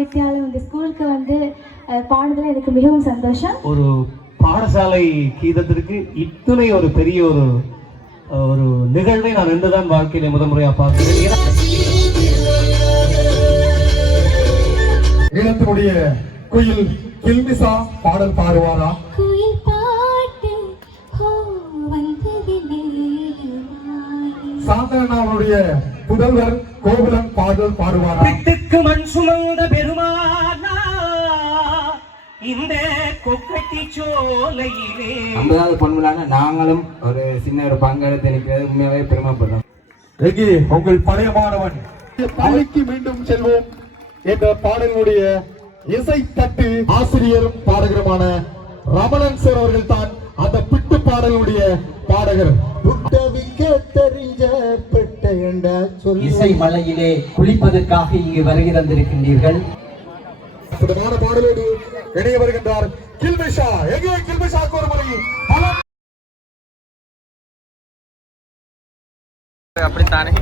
வித்தியாலயம் இந்த ஸ்கூலுக்கு வந்து பாடுதல எனக்கு மிகவும் சந்தோஷம். ஒரு பாடசாலை கீதத்திற்கு இத்தனை ஒரு பெரிய ஒரு நிகழ்வை நான் என்றுதான் வாழ்க்கையில முதன்முறையா பார்க்கிறேன். ஈழத்தினுடைய குயில் கில்மிசா பாடல் பாடுவாரா? சாந்தனாவுடைய புதல்வர் கோகுலன் பாடல் பாடுவாரா? பித்துக்கு மண் சுமந்த பெருமானா இந்த கொக்கட்டி சோலையிலே 50வது பொன்விழான நாங்களும் ஒரு சின்ன ஒரு பங்கெடுத்து நிற்கிறது உண்மையாவே பெருமைப்படுறோம். எங்கே உங்கள் பழைய மாணவன் பள்ளிக்கு மீண்டும் செல்வோம் என்ற பாடலுடைய இசை தட்டு ஆசிரியரும் பாடகருமான ரமணன் சார் அவர்கள் தான் அந்த பிட்டு பாடலுடைய பாடகர். இசை மலையிலே குளிப்பதற்காக இங்கு வருகை தந்திருக்கின்றீர்கள். பாடலோடு இணைய வருகின்றார் கில்மிஷா. எங்கே கில்மிஷாக்கு ஒரு முறை அப்படித்தானே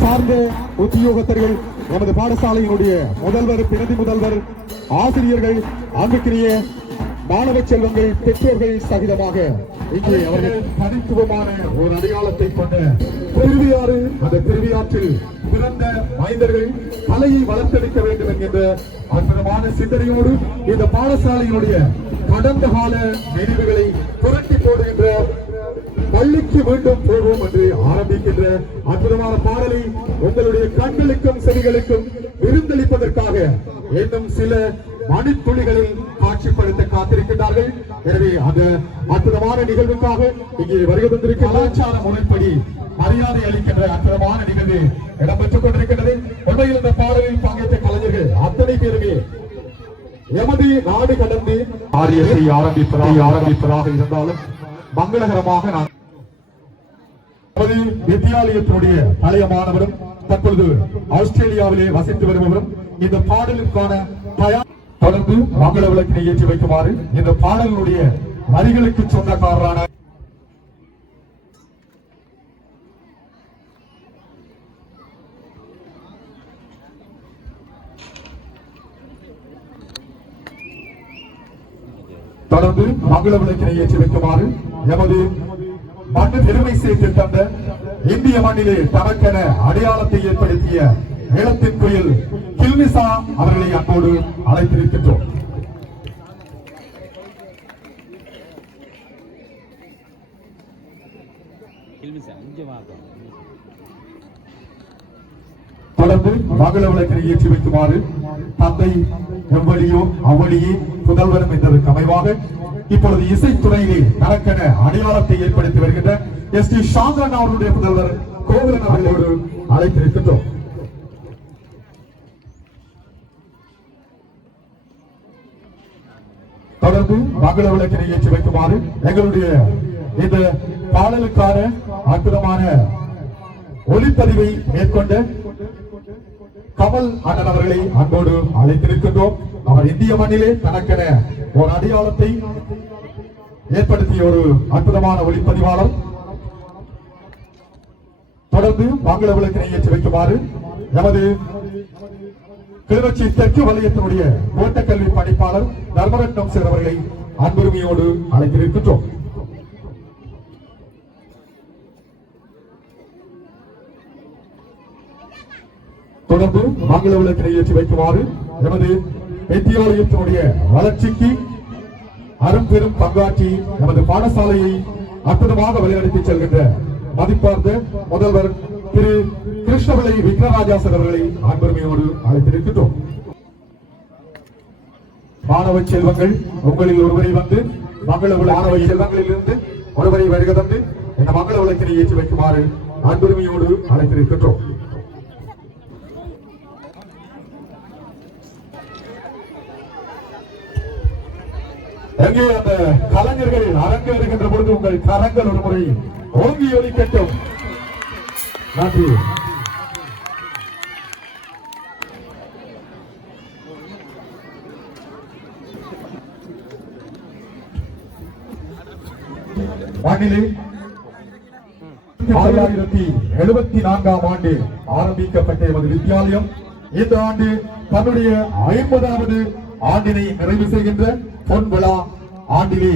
சார்ந்த உத்தியோகத்தர்கள், நமது பாடசாலையினுடைய முதல்வர், பிரதி முதல்வர், ஆசிரியர்கள், அன்புக்குரிய மாணவ செல்வங்கள், பெற்றோர்கள் சகிதமாக இங்கே அவர்கள் தனித்துவமான ஒரு அடையாளத்தை கொண்ட திருவியாறு, அந்த திருவியாற்றில் பிறந்த மைந்தர்கள் கலையை வளர்த்தெடுக்க வேண்டும் என்கின்ற அற்புதமான சிந்தனையோடு இந்த பாடசாலையினுடைய கடந்த கால நினைவுகளை புரட்டி போடுகின்ற பள்ளிக்கு மீண்டும் போவோம் என்று ஆரம்பிக்கின்ற அற்புதமான பாடலை உங்களுடைய கண்களுக்கும் செவிகளுக்கும் விருந்தளிப்பதற்காக இன்னும் சில மணித்துளிகளில் காட்சிப்படுத்த காத்திருக்கின்றார்கள். எனவே அந்த அற்புதமான நிகழ்வுக்காக இங்கே வருகை தந்திருக்கிற கலாச்சார முறைப்படி மரியாதை அளிக்கின்ற அற்புதமான நிகழ்வு இடம்பெற்றுக் கொண்டிருக்கின்றது. உண்மையில் இந்த பாடலில் பங்கேற்ற கலைஞர்கள் அத்தனை பேருமே எமது நாடு கடந்து ஆரியத்தை ஆரம்பிப்பதாக இருந்தாலும் மங்களகரமாக நான் வித்தியாலயத்தினுடைய பழைய மாணவரும் தற்பொழுது ஆஸ்திரேலியாவிலே வசித்து வருபவரும் இந்த பாடலுக்கான தொடர்ந்து மங்கள விளக்கினை ஏற்றி வைக்குமாறு இந்த பாடலுடைய வரிகளுக்கு சொந்தக்காரரான தொடர்ந்து மங்கள விளக்கினை ஏற்றி வைக்குமாறு எமது மண்ணு பெருமை சேர்த்து தந்த இந்திய மண்ணிலே தனக்கென அடையாளத்தை ஏற்படுத்திய ஈழத்தின் குயில் கில்மிசா அவர்களை அன்போடு அழைத்திருக்கின்றோம். தொடர்ந்து மங்கள விளக்கினை ஏற்றி வைக்குமாறு தந்தை எவ்வழியோ அவ்வழியே புதல்வரும் என்பதற்கு அமைவாக இப்பொழுது இசைத்துறையிலே தனக்கென அடையாளத்தை ஏற்படுத்தி வருகின்ற எஸ்.டி. சாந்தன் அவர்களுடைய புதல்வர் கோகுலன் அவர்களோடு அழைத்திருக்கின்றோம். தொடர்ந்து மங்கள விளக்கினை ஏற்றி வைக்குமாறு எங்களுடைய இந்த பாடலுக்கான அற்புதமான ஒளிப்பதிவை மேற்கொண்ட கமல் அண்ணன் அவர்களை அன்போடு அழைத்திருக்கின்றோம். அவர் இந்திய மண்ணிலே தனக்கென ஒரு அடையாளத்தை ஏற்படுத்திய ஒரு அற்புதமான ஒளிப்பதிவாளர். தொடர்ந்து மங்கள விளக்கினை ஏற்றி வைக்குமாறு எமது கிளிநொச்சி தெற்கு வலயத்தினுடைய ஓட்டக்கல்வி பணிப்பாளர் தர்மரட்னம் சார் அவர்களை அன்புரிமையோடு அழைத்திருக்கின்றோம். தொடர்ந்து மங்கள விளக்கினை ஏற்றி வைக்குமாறு எமது வித்தியாலயத்தினுடைய வளர்ச்சிக்கு அரும்பெரும் பங்காற்றி நமது பாடசாலையை அற்புதமாக வழிநடத்தி செல்கின்ற மதிப்பார்ந்த முதல்வர் திரு கிருஷ்ணபிள்ளை விக்ரராஜாசன் அவர்களை அன்புரிமையோடு அழைத்திருக்கின்றோம். மாணவ செல்வங்கள் உங்களில் ஒருவரை வந்து மங்கள மாணவ செல்வங்களில் இருந்து ஒருவரை வருக தந்து இந்த மங்கள விளக்கினை ஏற்றி வைக்குமாறு அன்புரிமையோடு அழைத்திருக்கின்றோம். எங்கே அந்த கலைஞர்கள் அரங்கேறுகின்ற பொழுது உங்கள் கரங்கள் ஒரு முறை ஓங்கி ஒலிக்கட்டும். நன்றி. மண்ணிலே 1974ஆம் ஆண்டு ஆரம்பிக்கப்பட்ட எமது வித்தியாலயம் இந்த ஆண்டு தன்னுடைய 50வது ஆண்டினை நிறைவு செய்கின்ற பொன் விழா ஆண்டிலே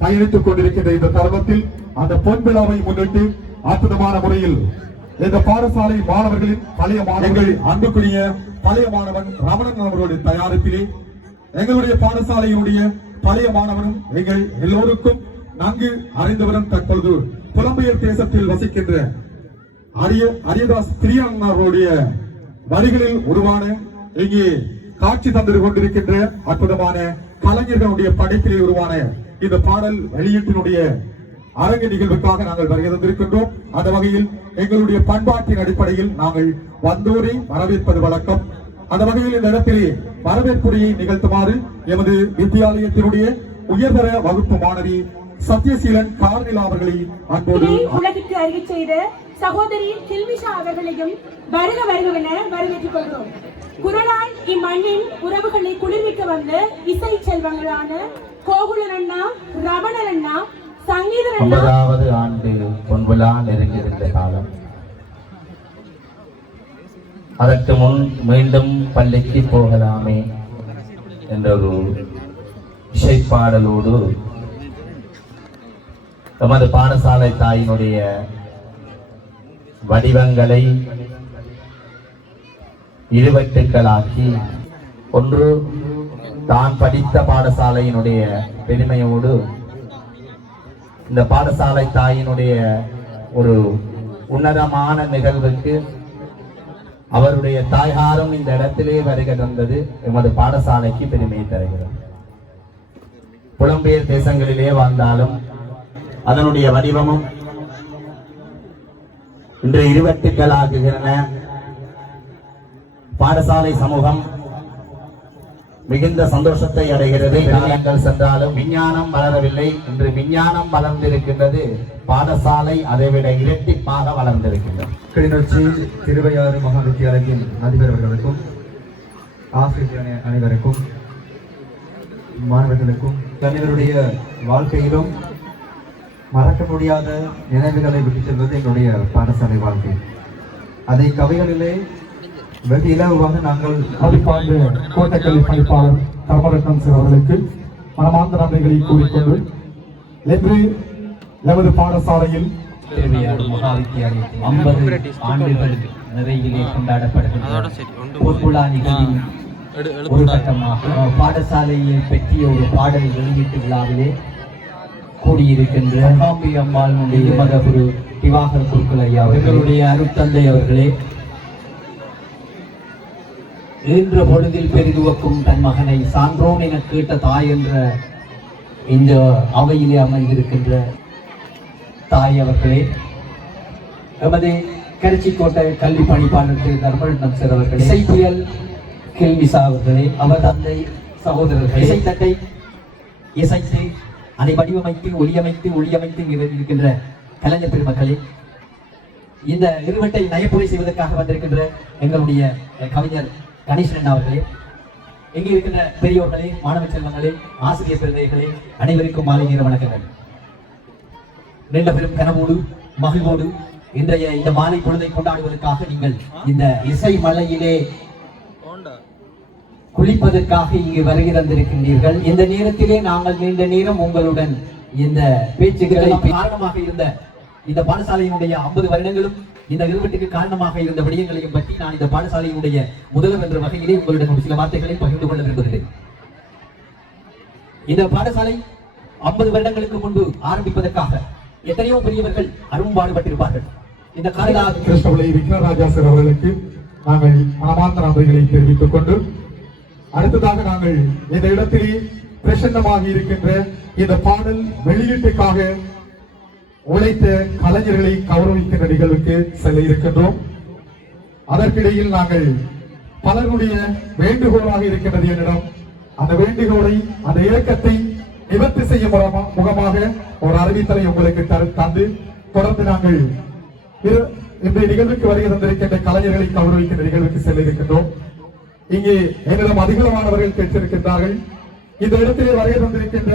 பயணித்துக் கொண்டிருக்கின்ற இந்த தருணத்தில் அந்த பொன் விழாவை முன்னிட்டு அற்புதமான முறையில் இந்த பாடசாலை மாணவர்களின் பழைய மாணவர்கள் அன்புக்குரிய பழைய மாணவன் ரமணன் அவர்களுடைய தயாரிப்பிலே எங்களுடைய பாடசாலையினுடைய பழைய மாணவனும் எங்கள் எல்லோருக்கும் நன்கு அறிந்தவரும் தற்பொழுது புலம்பெயர் தேசத்தில் வசிக்கின்ற அரியதாஸ் பிரியாங்கருடைய வரிகளில் உருவான இங்கே காட்சி தந்து கொண்டிருக்கின்ற அற்புதமான கலைஞர்களுடைய படைப்பிலே உருவான இந்த பாடல் வெளியீட்டினுடைய அரங்கு நிகழ்வுக்காக நாங்கள் வருகை தந்திருக்கின்றோம். அந்த வகையில் எங்களுடைய பண்பாட்டின் அடிப்படையில் நாங்கள் வந்தோரை வரவேற்பது வழக்கம். அந்த வகையில் இந்த இடத்திலே வரவேற்புரையை நிகழ்த்துமாறு எமது வித்தியாலயத்தினுடைய உயர்தர வகுப்பு மாணவி சத்யசீலன் கார்னிலா அவர்களை அன்போடு உலகிற்கு அறிய செய்த சகோதரி கில்மிஷா அவர்களையும் வருக வருகவென வரவேற்றுக் கொள்கிறோம். குரலால் இம்மண்ணின் உறவுகளை குளிர்விக்க வந்த இசை செல்வங்களான கோகுலன் அண்ணா, ரமணன் அண்ணா, சங்கீதன் அண்ணா 50வது ஆண்டு பொன்விழா நெருங்கியிருந்த காலம். அதற்கு முன் மீண்டும் பள்ளிக்கு போகலாமே என்ற ஒரு இசைப்பாடலோடு நமது பாடசாலை தாயினுடைய வடிவங்களை இருவட்டுக்களாக்கி ஒன்று தான் படித்த பாடசாலையினுடைய பெருமையோடு இந்த பாடசாலை தாயினுடைய ஒரு உன்னதமான நிகழ்வுக்கு அவருடைய தாயாரும் இந்த இடத்திலே வருகை தந்தது எமது பாடசாலைக்கு பெருமையை தருகிறது. புலம்பெயர் தேசங்களிலே வாழ்ந்தாலும் அதனுடைய வடிவமும் இன்று இருவட்டுக்களாகுகின்றன. பாடசாலை சமூகம் மிகுந்த சந்தோஷத்தை அடைகிறது. காலங்கள் சென்றாலும் விஞ்ஞானம் வளரவில்லை. இன்று விஞ்ஞானம் வளர்ந்திருக்கின்றது, பாடசாலை அதைவிட இரட்டிப்பாக வளர்ந்திருக்கின்றது. கிளிநொச்சி திருவையாறு மகா வித்தியாலயத்தின் அதிபர் அவர்களுக்கும் ஆசிரியர் அனைவருக்கும் மாணவர்களுக்கும் தனிவருடைய வாழ்க்கையிலும் மறக்க முடியாத நினைவுகளை விட்டு செல்வது எங்களுடைய பாடசாலை வாழ்க்கை. அதை கவைகளிலே வெகு இலவாக நாங்கள் மதிப்பார்ந்த கோட்டக்கல்வி பணிப்பாளர் தர்மரட்னம் சார் அவர்களுக்கு மனமார்ந்த நன்றிகளை கூறிக்கொண்டு இன்று எமது பாடசாலையில் திருவையாறு மகா வித்தியாலயத்தில் 50 ஆண்டுகள் நிறைவிலே கொண்டாடப்படுகின்ற பொற்புலா நிகழ்வின் ஒரு கட்டமாக பாடசாலையை பற்றிய ஒரு பாடல் வெளியீட்டு விழாவிலே கூடியிருக்கின்ற காம்பி அம்மாளுடைய மதகுரு திவாகர் குருக்கள் ஐயா அவர்களுடைய அருட்தந்தை அவர்களே, ஈன்ற பொழுதில் பெரிதுவக்கும் தன் மகனை சான்றோன் என கேட்ட தாய் என்ற இந்த அவையிலே அமர்ந்திருக்கின்ற தாய் அவர்களே, எமது கரிச்சிக்கோட்டை கல்வி பணிப்பாளர் திரு தர்மரட்னம் சார் அவர்களே, இசைப்புயல் கில்மிஷா அவர்களே, அவர் தந்தை சகோதரர்கள், இசைத்தட்டை இசைத்து அதை வடிவமைத்து ஒளியமைத்து இருக்கின்ற கலைஞர் பெருமக்களே, இந்த இருவட்டை நயப்புரை செய்வதற்காக வந்திருக்கின்ற எங்களுடைய கவிஞர் கணேசன் அவர்களே, இங்கே இருக்கின்ற பெரியோர்களே, மாணவ செல்வங்களே, ஆசிரியர் பெருமைகளே, அனைவருக்கும் மாலை நேர வணக்கங்கள். நீண்ட பெரும் கனவோடு மகிழ்வோடு இன்றைய இந்த மாலை பொழுதை கொண்டாடுவதற்காக நீங்கள் இந்த இசை மலையிலே குளிப்பதற்காக இங்கு வருகை தந்திருக்கின்றீர்கள். இந்த நேரத்திலே நாங்கள் நீண்ட நேரம் உங்களுடன் இந்த பேச்சுக்களை காரணமாக இருந்த இந்த பாடசாலையினுடைய 50 வருடங்களும் இந்த நிறுவனத்துக்கு காரணமாக இருந்த விடயங்களையும் பற்றி நான் இந்த பாடசாலையினுடைய முதல்வர் என்ற வகையிலே உங்களுடன் ஒரு சில வார்த்தைகளை பகிர்ந்து கொள்ள விரும்புகிறேன். இந்த பாடசாலை 50 வருடங்களுக்கு முன்பு ஆரம்பிப்பதற்காக எத்தனையோ பெரியவர்கள் அரும்பாடுபட்டிருப்பார்கள். இந்த கிருஷ்ணபிள்ளை விக்னராஜா சார் அவர்களுக்கு நாங்கள் மனமார்ந்த நன்றிகளை தெரிவித்துக் கொண்டு அடுத்ததாக நாங்கள் இந்த இடத்திலே பிரசன்னமாக இருக்கின்ற இந்த பாடல் வெளியீட்டுக்காக உழைத்த கலைஞர்களை கௌரவிக்கின்ற நிகழ்வுக்கு செல்ல இருக்கின்றோம். அதற்கிடையில் நாங்கள் பலருடைய வேண்டுகோளாக இருக்கின்றது என்னிடம் அந்த வேண்டுகோளை அந்த இயக்கத்தை நிவர்த்தி செய்யும் முகமாக ஒரு அறிவித்தலை உங்களுக்கு தந்து தொடர்ந்து நாங்கள் இன்றைய நிகழ்வுக்கு வருகை தந்திருக்கின்ற கலைஞர்களை கௌரவிக்கின்ற நிகழ்வுக்கு செல்ல இருக்கின்றோம். இங்கே என்னிடம் அதிகமானவர்கள் கேட்டிருக்கின்றார்கள். இந்த இடத்திலே வருகை தந்திருக்கின்ற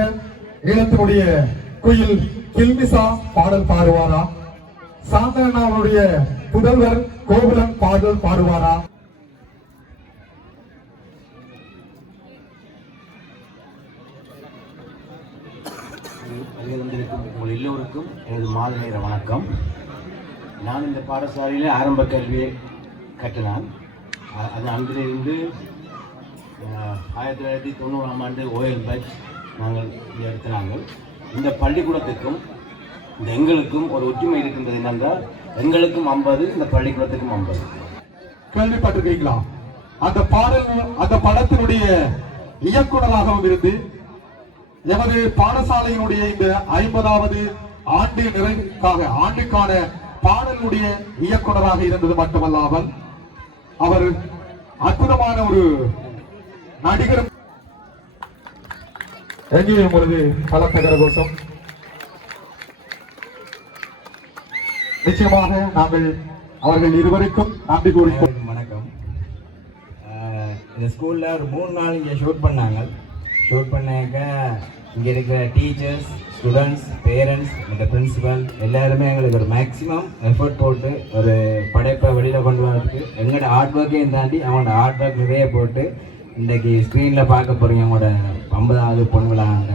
ஈழத்தினுடைய குயில் கில்மிசா பாடல் பாடுவாரா, சாந்தனா அவருடைய புதல்வர் கோகுலன் பாடல் பாடுவாரா? உங்கள் எல்லோருக்கும் எனது மாலை நேர வணக்கம். நான் இந்த பாடசாலையில் ஆரம்ப கல்வியை கற்றினான். அது அங்கிலிருந்து 1990ஆம் ஆண்டு ஓஎல் பேட்ச் நாங்கள் இங்கே எடுத்தினாங்க. இந்த பள்ளிக்கூடத்துக்கும் இந்த எங்களுக்கும் ஒரு ஒற்றுமை இருக்கின்றது. என்னென்றால் எங்களுக்கும் 50, இந்த பள்ளிக்கூடத்துக்கும் 50. கேள்விப்பட்டிருக்கீங்களா? அந்த படத்தினுடைய இயக்குநராகவும் இருந்து எமது பாடசாலையினுடைய இந்த 50வது ஆண்டு ஆண்டுக்கான பாடலுடைய இயக்குநராக இருந்தது மட்டுமல்லாமல் அவர் அற்புதமான ஒரு நடிகர். எங்கேயும் பொழுது பலத்தகர கோஷம். நிச்சயமாக நாங்கள் அவர்கள் இருவருக்கும் நன்றி கூறிக்கொள். வணக்கம். இந்த ஸ்கூல்ல ஒரு 3 நாள் இங்கே ஷூட் பண்ணாங்க. ஷூட் பண்ணாக்க இங்கே இருக்கிற டீச்சர்ஸ், ஸ்டூடெண்ட்ஸ், பேரண்ட்ஸ், இந்த பிரின்சிபல் எல்லாருமே எங்களுக்கு ஒரு மேக்ஸிமம் எஃபர்ட் போட்டு ஒரு படைப்பை வெளியில் கொண்டு வரதுக்கு எங்களோட ஹார்ட் ஒர்க்கையும் தாண்டி அவங்களோட ஹார்ட் ஒர்க் நிறைய போட்டு இன்றைக்கி ஸ்க்ரீனில் பார்க்க போகிறீங்க அவங்களோட 50வது பொன் விழாங்க.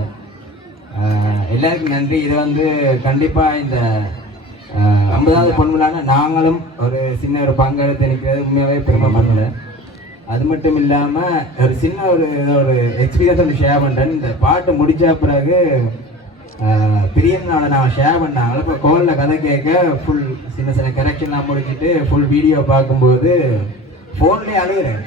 எல்லாருக்கும் நன்றி. இது கண்டிப்பாக இந்த 50வது பொன் விழான்னா நாங்களும் ஒரு சின்ன ஒரு பங்கெடுத்து நிற்கிறது உண்மையாகவே பெருமைப்படுறேன். அது மட்டும் இல்லாமல் ஒரு சின்ன ஒரு எக்ஸ்பீரியன்ஸ் ஒன்று ஷேர் பண்ணுறேன். இந்த பாட்டு முடித்த பிறகு பிரியனால நான் ஷேர் பண்ணாங்களே, இப்போ கோலில் கதை கேட்க ஃபுல் சின்ன கரெக்ஷன்லாம் முடிச்சுட்டு ஃபுல் வீடியோ பார்க்கும்போது ஃபோன்லேயே அழுகிறேன்.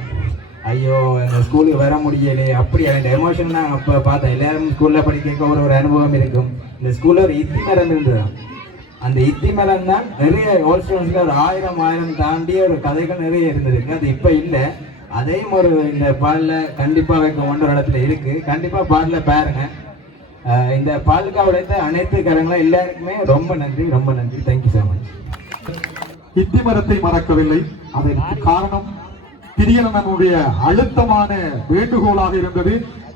ஐயோ இந்த ஸ்கூலுக்கு வர முடியலே, அப்படி அந்த எமோஷன் நான் அப்போ பார்த்தேன். எல்லாரும் ஸ்கூலில் படிக்க ஒரு அனுபவம் இருக்கும். இந்த ஸ்கூலில் ஒரு இத்தி மரம் இருந்தது. அந்த இத்தி மரம் தான் நிறைய ஓல்ட் ஸ்டூடெண்ட்ஸில் ஒரு 1000 தாண்டி ஒரு கதைகள் நிறைய இருந்திருக்கு. அது இப்போ இல்லை. அதையும் ஒரு இந்த பாலில் கண்டிப்பாக வைக்க ஒரு இடத்துல இருக்குது. கண்டிப்பாக பாலில் பாருங்க. இந்த பாலுக்காக உடைத்த அனைத்து கரங்களும் எல்லாருக்குமே ரொம்ப நன்றி, ரொம்ப நன்றி. Thank you so much. இத்தி மரத்தை மறக்கவில்லை. அதற்கு காரணம் பிரியனனுடைய அழுத்தமான வேண்டுகோளாக இருந்தது.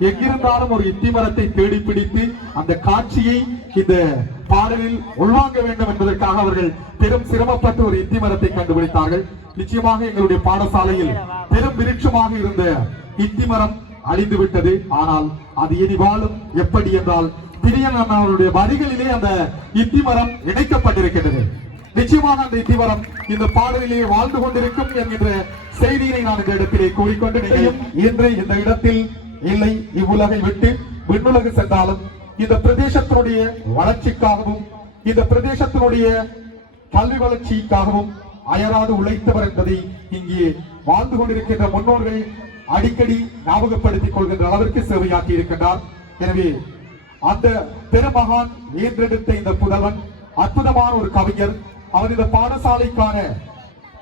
எங்கிருந்தாலும் ஒரு இத்தி மரத்தை தேடி பிடித்து அந்த காட்சியை இந்த பாடலில் உள்வாங்க வேண்டும் என்பதற்காக அவர்கள் பெரும் சிரமப்பட்டு ஒரு இத்தி மரத்தை கண்டுபிடித்தார்கள். நிச்சயமாக எங்களுடைய பாடசாலையில் பெரும் விருட்சமாக இருந்த இத்தி மரம் அழிந்து விட்டது. ஆனால் அது இனி வாழும். எப்படி என்றால் பிரியனனுடைய வரிகளிலே அந்த இத்தி மரம் இணைக்கப்பட்டிருக்கிறது. நிச்சயமாக அந்த இத்தி மரம் இந்த பாடலிலே வாழ்ந்து கொண்டிருக்கும் என்கின்ற செய்தியை நான் இந்த இடத்திலே கூறிக்கொண்டு இன்று இந்த இடத்தில் இல்லை, இவ்வுலகை விட்டு விண்ணுலகு சென்றாலும் இந்த பிரதேசத்தினுடைய வளர்ச்சிக்காகவும் இந்த பிரதேசத்தினுடைய கல்வி வளர்ச்சிக்காகவும் அயராது உழைத்தவர் என்பதை இங்கே வாழ்ந்து கொண்டிருக்கின்ற முன்னோர்கள் அடிக்கடி ஞாபகப்படுத்திக் கொள்கின்ற அளவிற்கு சேவையாற்றி இருக்கின்றார். எனவே அந்த பெருமகான் ஏற்றெடுத்த இந்த புதல்வன் அற்புதமான ஒரு கவிஞர். அவர் இந்த பாடசாலைக்கான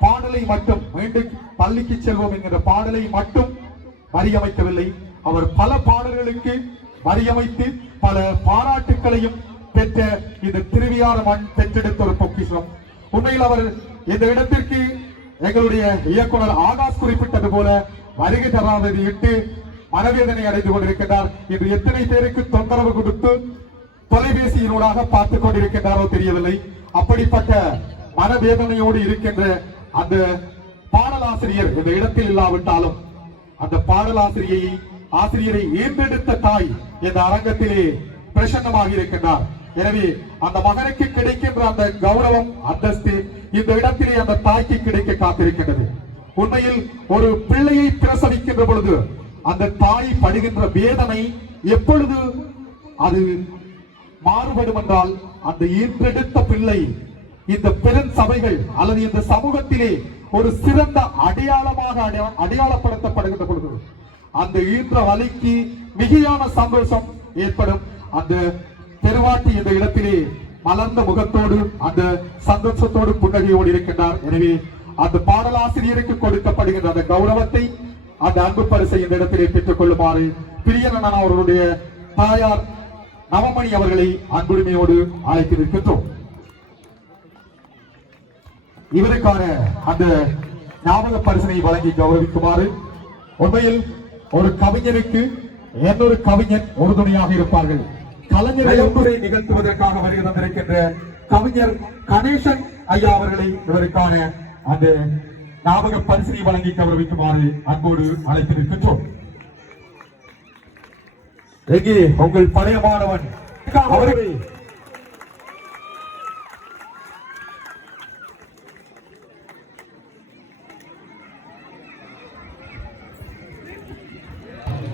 பாடலை மட்டும் மீண்டும் பள்ளிக்கு செல்வோம் என்கிற பாடலை மட்டும் வரியமைக்கவில்லை. அவர் பல பாடல்களுக்கு வரியமைத்து பல பாராட்டுக்களையும் பெற்ற இந்த திருவியார மண் பெற்றெடுத்த ஒரு பொக்கிஷம். உண்மையில் அவர் இந்த இடத்திற்கு எங்களுடைய இயக்குனர் ஆகாஷ் குறிப்பிட்டது போல வருகை தராததை இட்டு மனவேதனை அடைந்து கொண்டிருக்கிறார். இன்று எத்தனை பேருக்கு தொந்தரவு கொடுத்து தொலைபேசியினூடாக பார்த்துக் கொண்டிருக்கின்றாரோ தெரியவில்லை. அப்படிப்பட்ட மனவேதனையோடு இருக்கின்ற அந்த பாடலாசிரியர் இந்த இடத்தில் இல்லாவிட்டாலும் அந்த ஆசிரியரை ஈன்றெடுத்த தாய் இந்த அரங்கத்திலே பிரசன்னமாக இருக்கின்றார். எனவே அந்த மகனுக்கு கிடைக்கின்ற அந்த கௌரவம் அந்தஸ்து இந்த இடத்திலே அந்த தாய்க்கு கிடைக்க காத்திருக்கின்றது. உண்மையில் ஒரு பிள்ளையை பிரசவிக்கின்ற பொழுது அந்த தாய் படுகின்ற வேதனை எப்பொழுது அது மாறுபடும் என்றால், அந்த ஈன்றெடுத்த பிள்ளை இந்த பெரும் சபைகள் அல்லது இந்த சமூகத்திலே ஒரு சிறந்த அடையாளமாக அடையாளப்படுத்தப்படுகின்ற பொழுது அந்த ஈன்ற வலிக்கு மிகையான சந்தோஷம் ஏற்படும். அந்த பெருவாட்டி இந்த இடத்திலே மலர்ந்த முகத்தோடு அந்த சந்தோஷத்தோடு புன்னகையோடு இருக்கின்றார். எனவே அந்த பாடலாசிரியருக்கு கொடுக்கப்படுகின்ற அந்த கௌரவத்தை, அந்த அன்பு பரிசை இந்த இடத்திலே பெற்றுக் கொள்ளுமாறு பிரியனண்ணா அவர்களுடைய தாயார் நவமணி அவர்களை அன்புரிமையோடு அழைத்திருக்கின்றோம். இவருக்கான அந்த ஞாபக பரிசனை வழங்கி கௌரவிக்குமாறு, உண்மையில் ஒரு கவிஞருக்கு இன்னொரு கவிஞன் உறுதுணையாக இருப்பார்கள். கலைஞரை ஒன்றுரை நிகழ்த்துவதற்காக வருகை தந்திருக்கின்ற கவிஞர் கணேசன் ஐயா அவர்களை இவருக்கான அந்த ஞாபக பரிசனை வழங்கி கௌரவிக்குமாறு அன்போடு அழைத்திருக்கின்றோம். எங்கே உங்கள் பழைய மாணவன் அவர்களை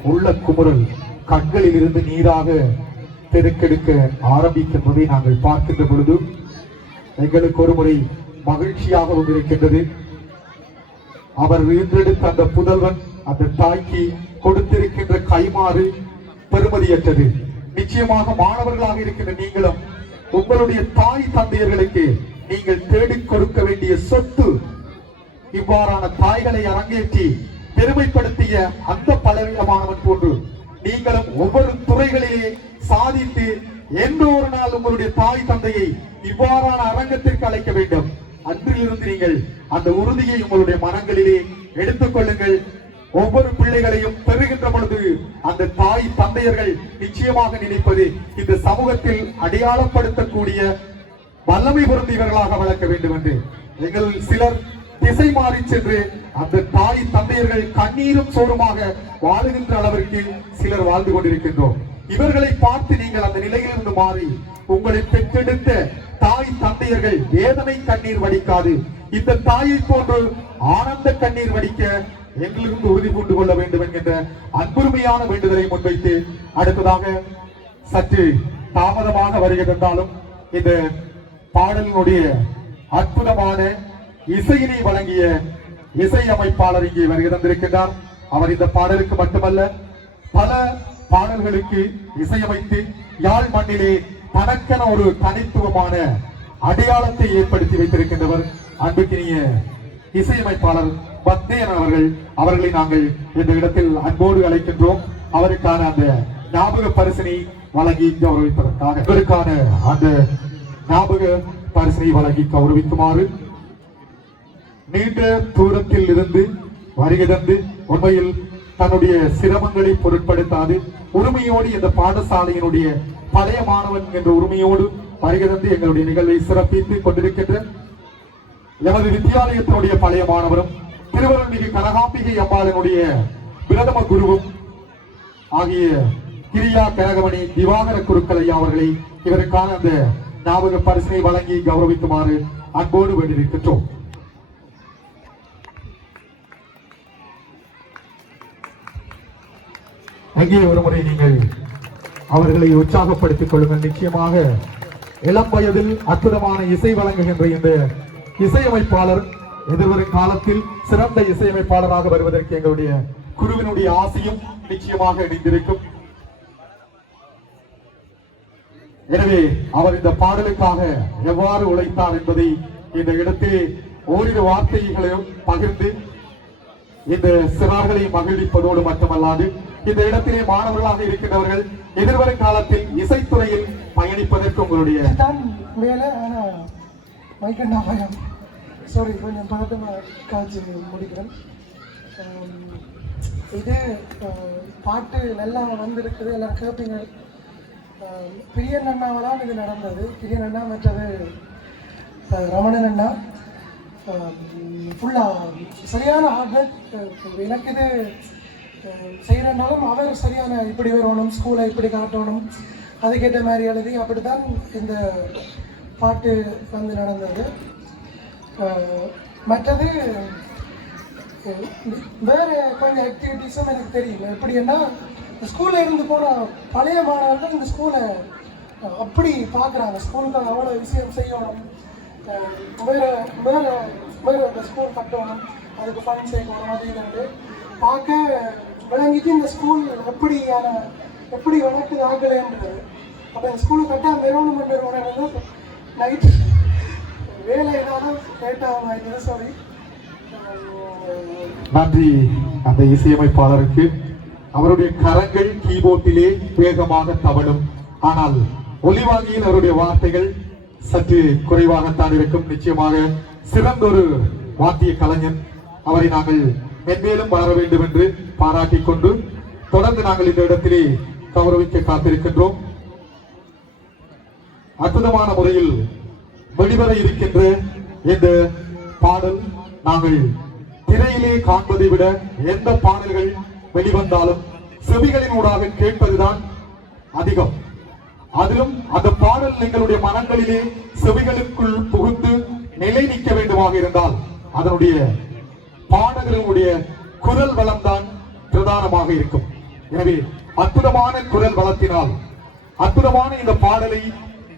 உள்ள குமுறல் கண்களில் இருந்து நீராக பெருக்கெடுக்க ஆரம்பிக்கின்றதை நாங்கள் பார்க்கின்ற பொழுது எங்களுக்கு ஒரு முறை மகிழ்ச்சியாகவும் இருக்கின்றது. அவர் ஈன்றெடுத்த அந்த புதல்வன் அந்த தாய்க்கு கொடுத்திருக்கின்ற கைமாறு பெருமதியற்றது. நிச்சயமாக மாணவர்களாக இருக்கின்ற நீங்களும் உங்களுடைய தாய் தந்தையர்களுக்கு நீங்கள் தேடிக் கொடுக்க வேண்டிய சொத்து இவ்வாறான தாய்களை அரங்கேற்றி பெருமைப்படுத்திய அந்த பலவிதமானவன் போன்று நீங்களும் ஒவ்வொரு துறைகளிலே சாதித்து எந்த ஒரு நாள் உங்களுடைய தாய் தந்தையை இவ்வாறான அரங்கத்திற்கு அழைக்க வேண்டும். அன்றிலிருந்து நீங்கள் அந்த உறுதியை உங்களுடைய மனங்களிலே எடுத்துக் கொள்ளுங்கள். ஒவ்வொரு பிள்ளைகளையும் பெறுகின்ற பொழுது அந்த தாய் தந்தையர்கள் நிச்சயமாக நினைப்பது இந்த சமூகத்தில் அடையாளப்படுத்தக்கூடிய வல்லமை பொருந்தியவர்களாக வளர்க்க வேண்டும் என்று எங்கள் சிலர் திசை மாறி சென்று அந்த தாய் தந்தையர்கள் கண்ணீரும் சோறுமாக வாழுகின்ற அளவிற்கு சிலர் வாழ்ந்து கொண்டிருக்கின்றோம். இவர்களை பார்த்து நீங்கள் அந்த நிலையிலிருந்து மாறி உங்களை பெற்றெடுத்த தாய் தந்தையர்கள் வேதனை கண்ணீர் வடிக்காது இந்த தாயை போன்று ஆனந்த கண்ணீர் வடிக்க எங்களிருந்து உறுதி பூண்டு கொள்ள வேண்டும் என்கின்ற அன்புரிமையான வேண்டுதலை முன்வைத்து, அடுத்ததாக சற்று தாமதமாக வருகிறதாலும் இந்த பாடலினுடைய அற்புதமான இசையினை வழங்கிய இசையமைப்பாளர் இங்கே வருகை தந்திருக்கின்றார். அவர் இந்த பாடலுக்கு மட்டுமல்ல பல பாடல்களுக்கு இசையமைத்து யாழ் மண்ணிலே தனக்கென ஒரு தனித்துவமான அடையாளத்தை ஏற்படுத்தி வைத்திருக்கின்றவர் அன்புக்கினிய இசையமைப்பாளர் பத்மேயன் அவர்களை நாங்கள் இந்த இடத்தில் அன்போடு அழைக்கின்றோம். அவருக்கான அந்த ஞாபக பரிசினை வழங்கி கௌரவிப்பதற்காக இவருக்கான அந்த ஞாபக பரிசினை வழங்கி கௌரவிக்குமாறு நீண்ட தூரத்தில் இருந்து வருகை தந்து உண்மையில் தன்னுடைய சிரமங்களை பொருட்படுத்தாது உரிமையோடு இந்த பாடசாலையினுடைய பழைய மாணவன் என்ற உரிமையோடு வருகை தந்து எங்களுடைய நிகழ்வை சிறப்பித்துக் கொண்டிருக்கின்ற எமது வித்தியாலயத்தினுடைய பழைய மாணவரும் திருவருள்மிகு கனகாம்பிகை அம்பாளினுடைய பிரதம குருவும் ஆகிய கிரியா கனகமணி திவாகர குருக்கள் ஐயா அவர்களை இவருக்கான அந்த ஞாபக பரிசினை வழங்கி கௌரவிக்குமாறு அன்போடு வேண்டியிருக்கின்றோம். அங்கே ஒரு முறை நீங்கள் அவர்களை உற்சாகப்படுத்திக் கொள்ளுங்கள். நிச்சயமாக இளம் வயதில் அற்புதமான இசை வழங்குகின்ற இந்த இசையமைப்பாளர் எதிர்வரும் காலத்தில் சிறந்த இசையமைப்பாளராக வருவதற்கு எங்களுடைய குருவினுடைய ஆசையும் நிச்சயமாக இணைந்திருக்கும். எனவே அவர் இந்த பாடலுக்காக எவ்வாறு உழைத்தார் என்பதை இந்த இடத்தில் ஓரிரு வார்த்தைகளையும் பகிர்ந்து இந்த சிறார்களை மகிழ்விப்பதோடு மட்டுமல்லாது இந்த இடத்திலே மாணவர்களாக இருக்கின்றவர்கள் எதிர்வரும் காலத்தில் இசைத்துறையில் பயணிப்பதற்கு உங்களுடைய கொஞ்சம் பதட்டமாக காட்சி முடிக்கிறேன். இது பாட்டு நல்லா வந்திருக்குது, எல்லாம் கேட்பீங்க. பிரியன் அண்ணாவெல்லாம் இது நடந்தது. பிரியன் அண்ணா மற்றது ரமணன் அண்ணா ஃபுல்லாக சரியான ஆர்ட் எனக்கு இது செய்கிறனாலும் அவர் சரியான இப்படி வரணும், ஸ்கூலை இப்படி காட்டணும், அதுக்கேற்ற மாதிரி எழுதி அப்படி தான் இந்த பாட்டு வந்து நடந்தது. மற்றது வேறு கொஞ்சம் ஆக்டிவிட்டீஸும் எனக்கு தெரியல. எப்படின்னா ஸ்கூலில் இருந்து போன பழைய மாணவர்கள் இந்த ஸ்கூலை அப்படி பார்க்குறாங்க, ஸ்கூலுக்கு அவ்வளோ விஷயம் செய்யணும், வேறு வேறு வேறு இந்த ஸ்கூல் கட்டணும், அதுக்கு ஃபண்ட் செய்யணும், அது இதுன்னு பார்க்க விளங்கிட்டு இந்த ஸ்கூல் எப்படி வளர்க்குது ஆகலைன்றது. அப்போ இந்த ஸ்கூலை கட்டால் நிறுவனம் நைட்டு வேலை ஏதாவது லேட்டாக ஆகிடுது. சாரி. நன்றி அந்த இசையமைப்பாளருக்கு. அவருடைய கரங்கள் கீபோர்டிலே வேகமாக தவழும், ஆனால் ஒலிவாங்கியில் அவருடைய வார்த்தைகள் சற்று குறைவாகத்தான் இருக்கும். நிச்சயமாக சிறந்தொரு வாத்திய கலைஞர். அவரை நாங்கள் மென்மேலும் வளர வேண்டும் என்று பாராட்டிக் கொண்டு தொடர்ந்து நாங்கள் இந்த இடத்திலே கௌரவிக்க காத்திருக்கின்றோம். அற்புதமான முறையில் வெளிவர இருக்கின்ற இந்த பாடல் நாங்கள் திரையிலே காண்பதை விட எந்த பாடல்கள் வெளிவந்தாலும் செவிகளின் ஊடாக கேட்பதுதான் அதிகம். அதிலும் அந்த பாடல் எங்களுடைய மனங்களிலே செவிகளுக்குள் புகுந்து நிலை நிற்க வேண்டுமாக இருந்தால் அதனுடைய பாடகர்களுடைய குரல் வளம் தான் பிரதானமாக இருக்கும். எனவே அற்புதமான குரல் வளத்தினால் அற்புதமான இந்த பாடலை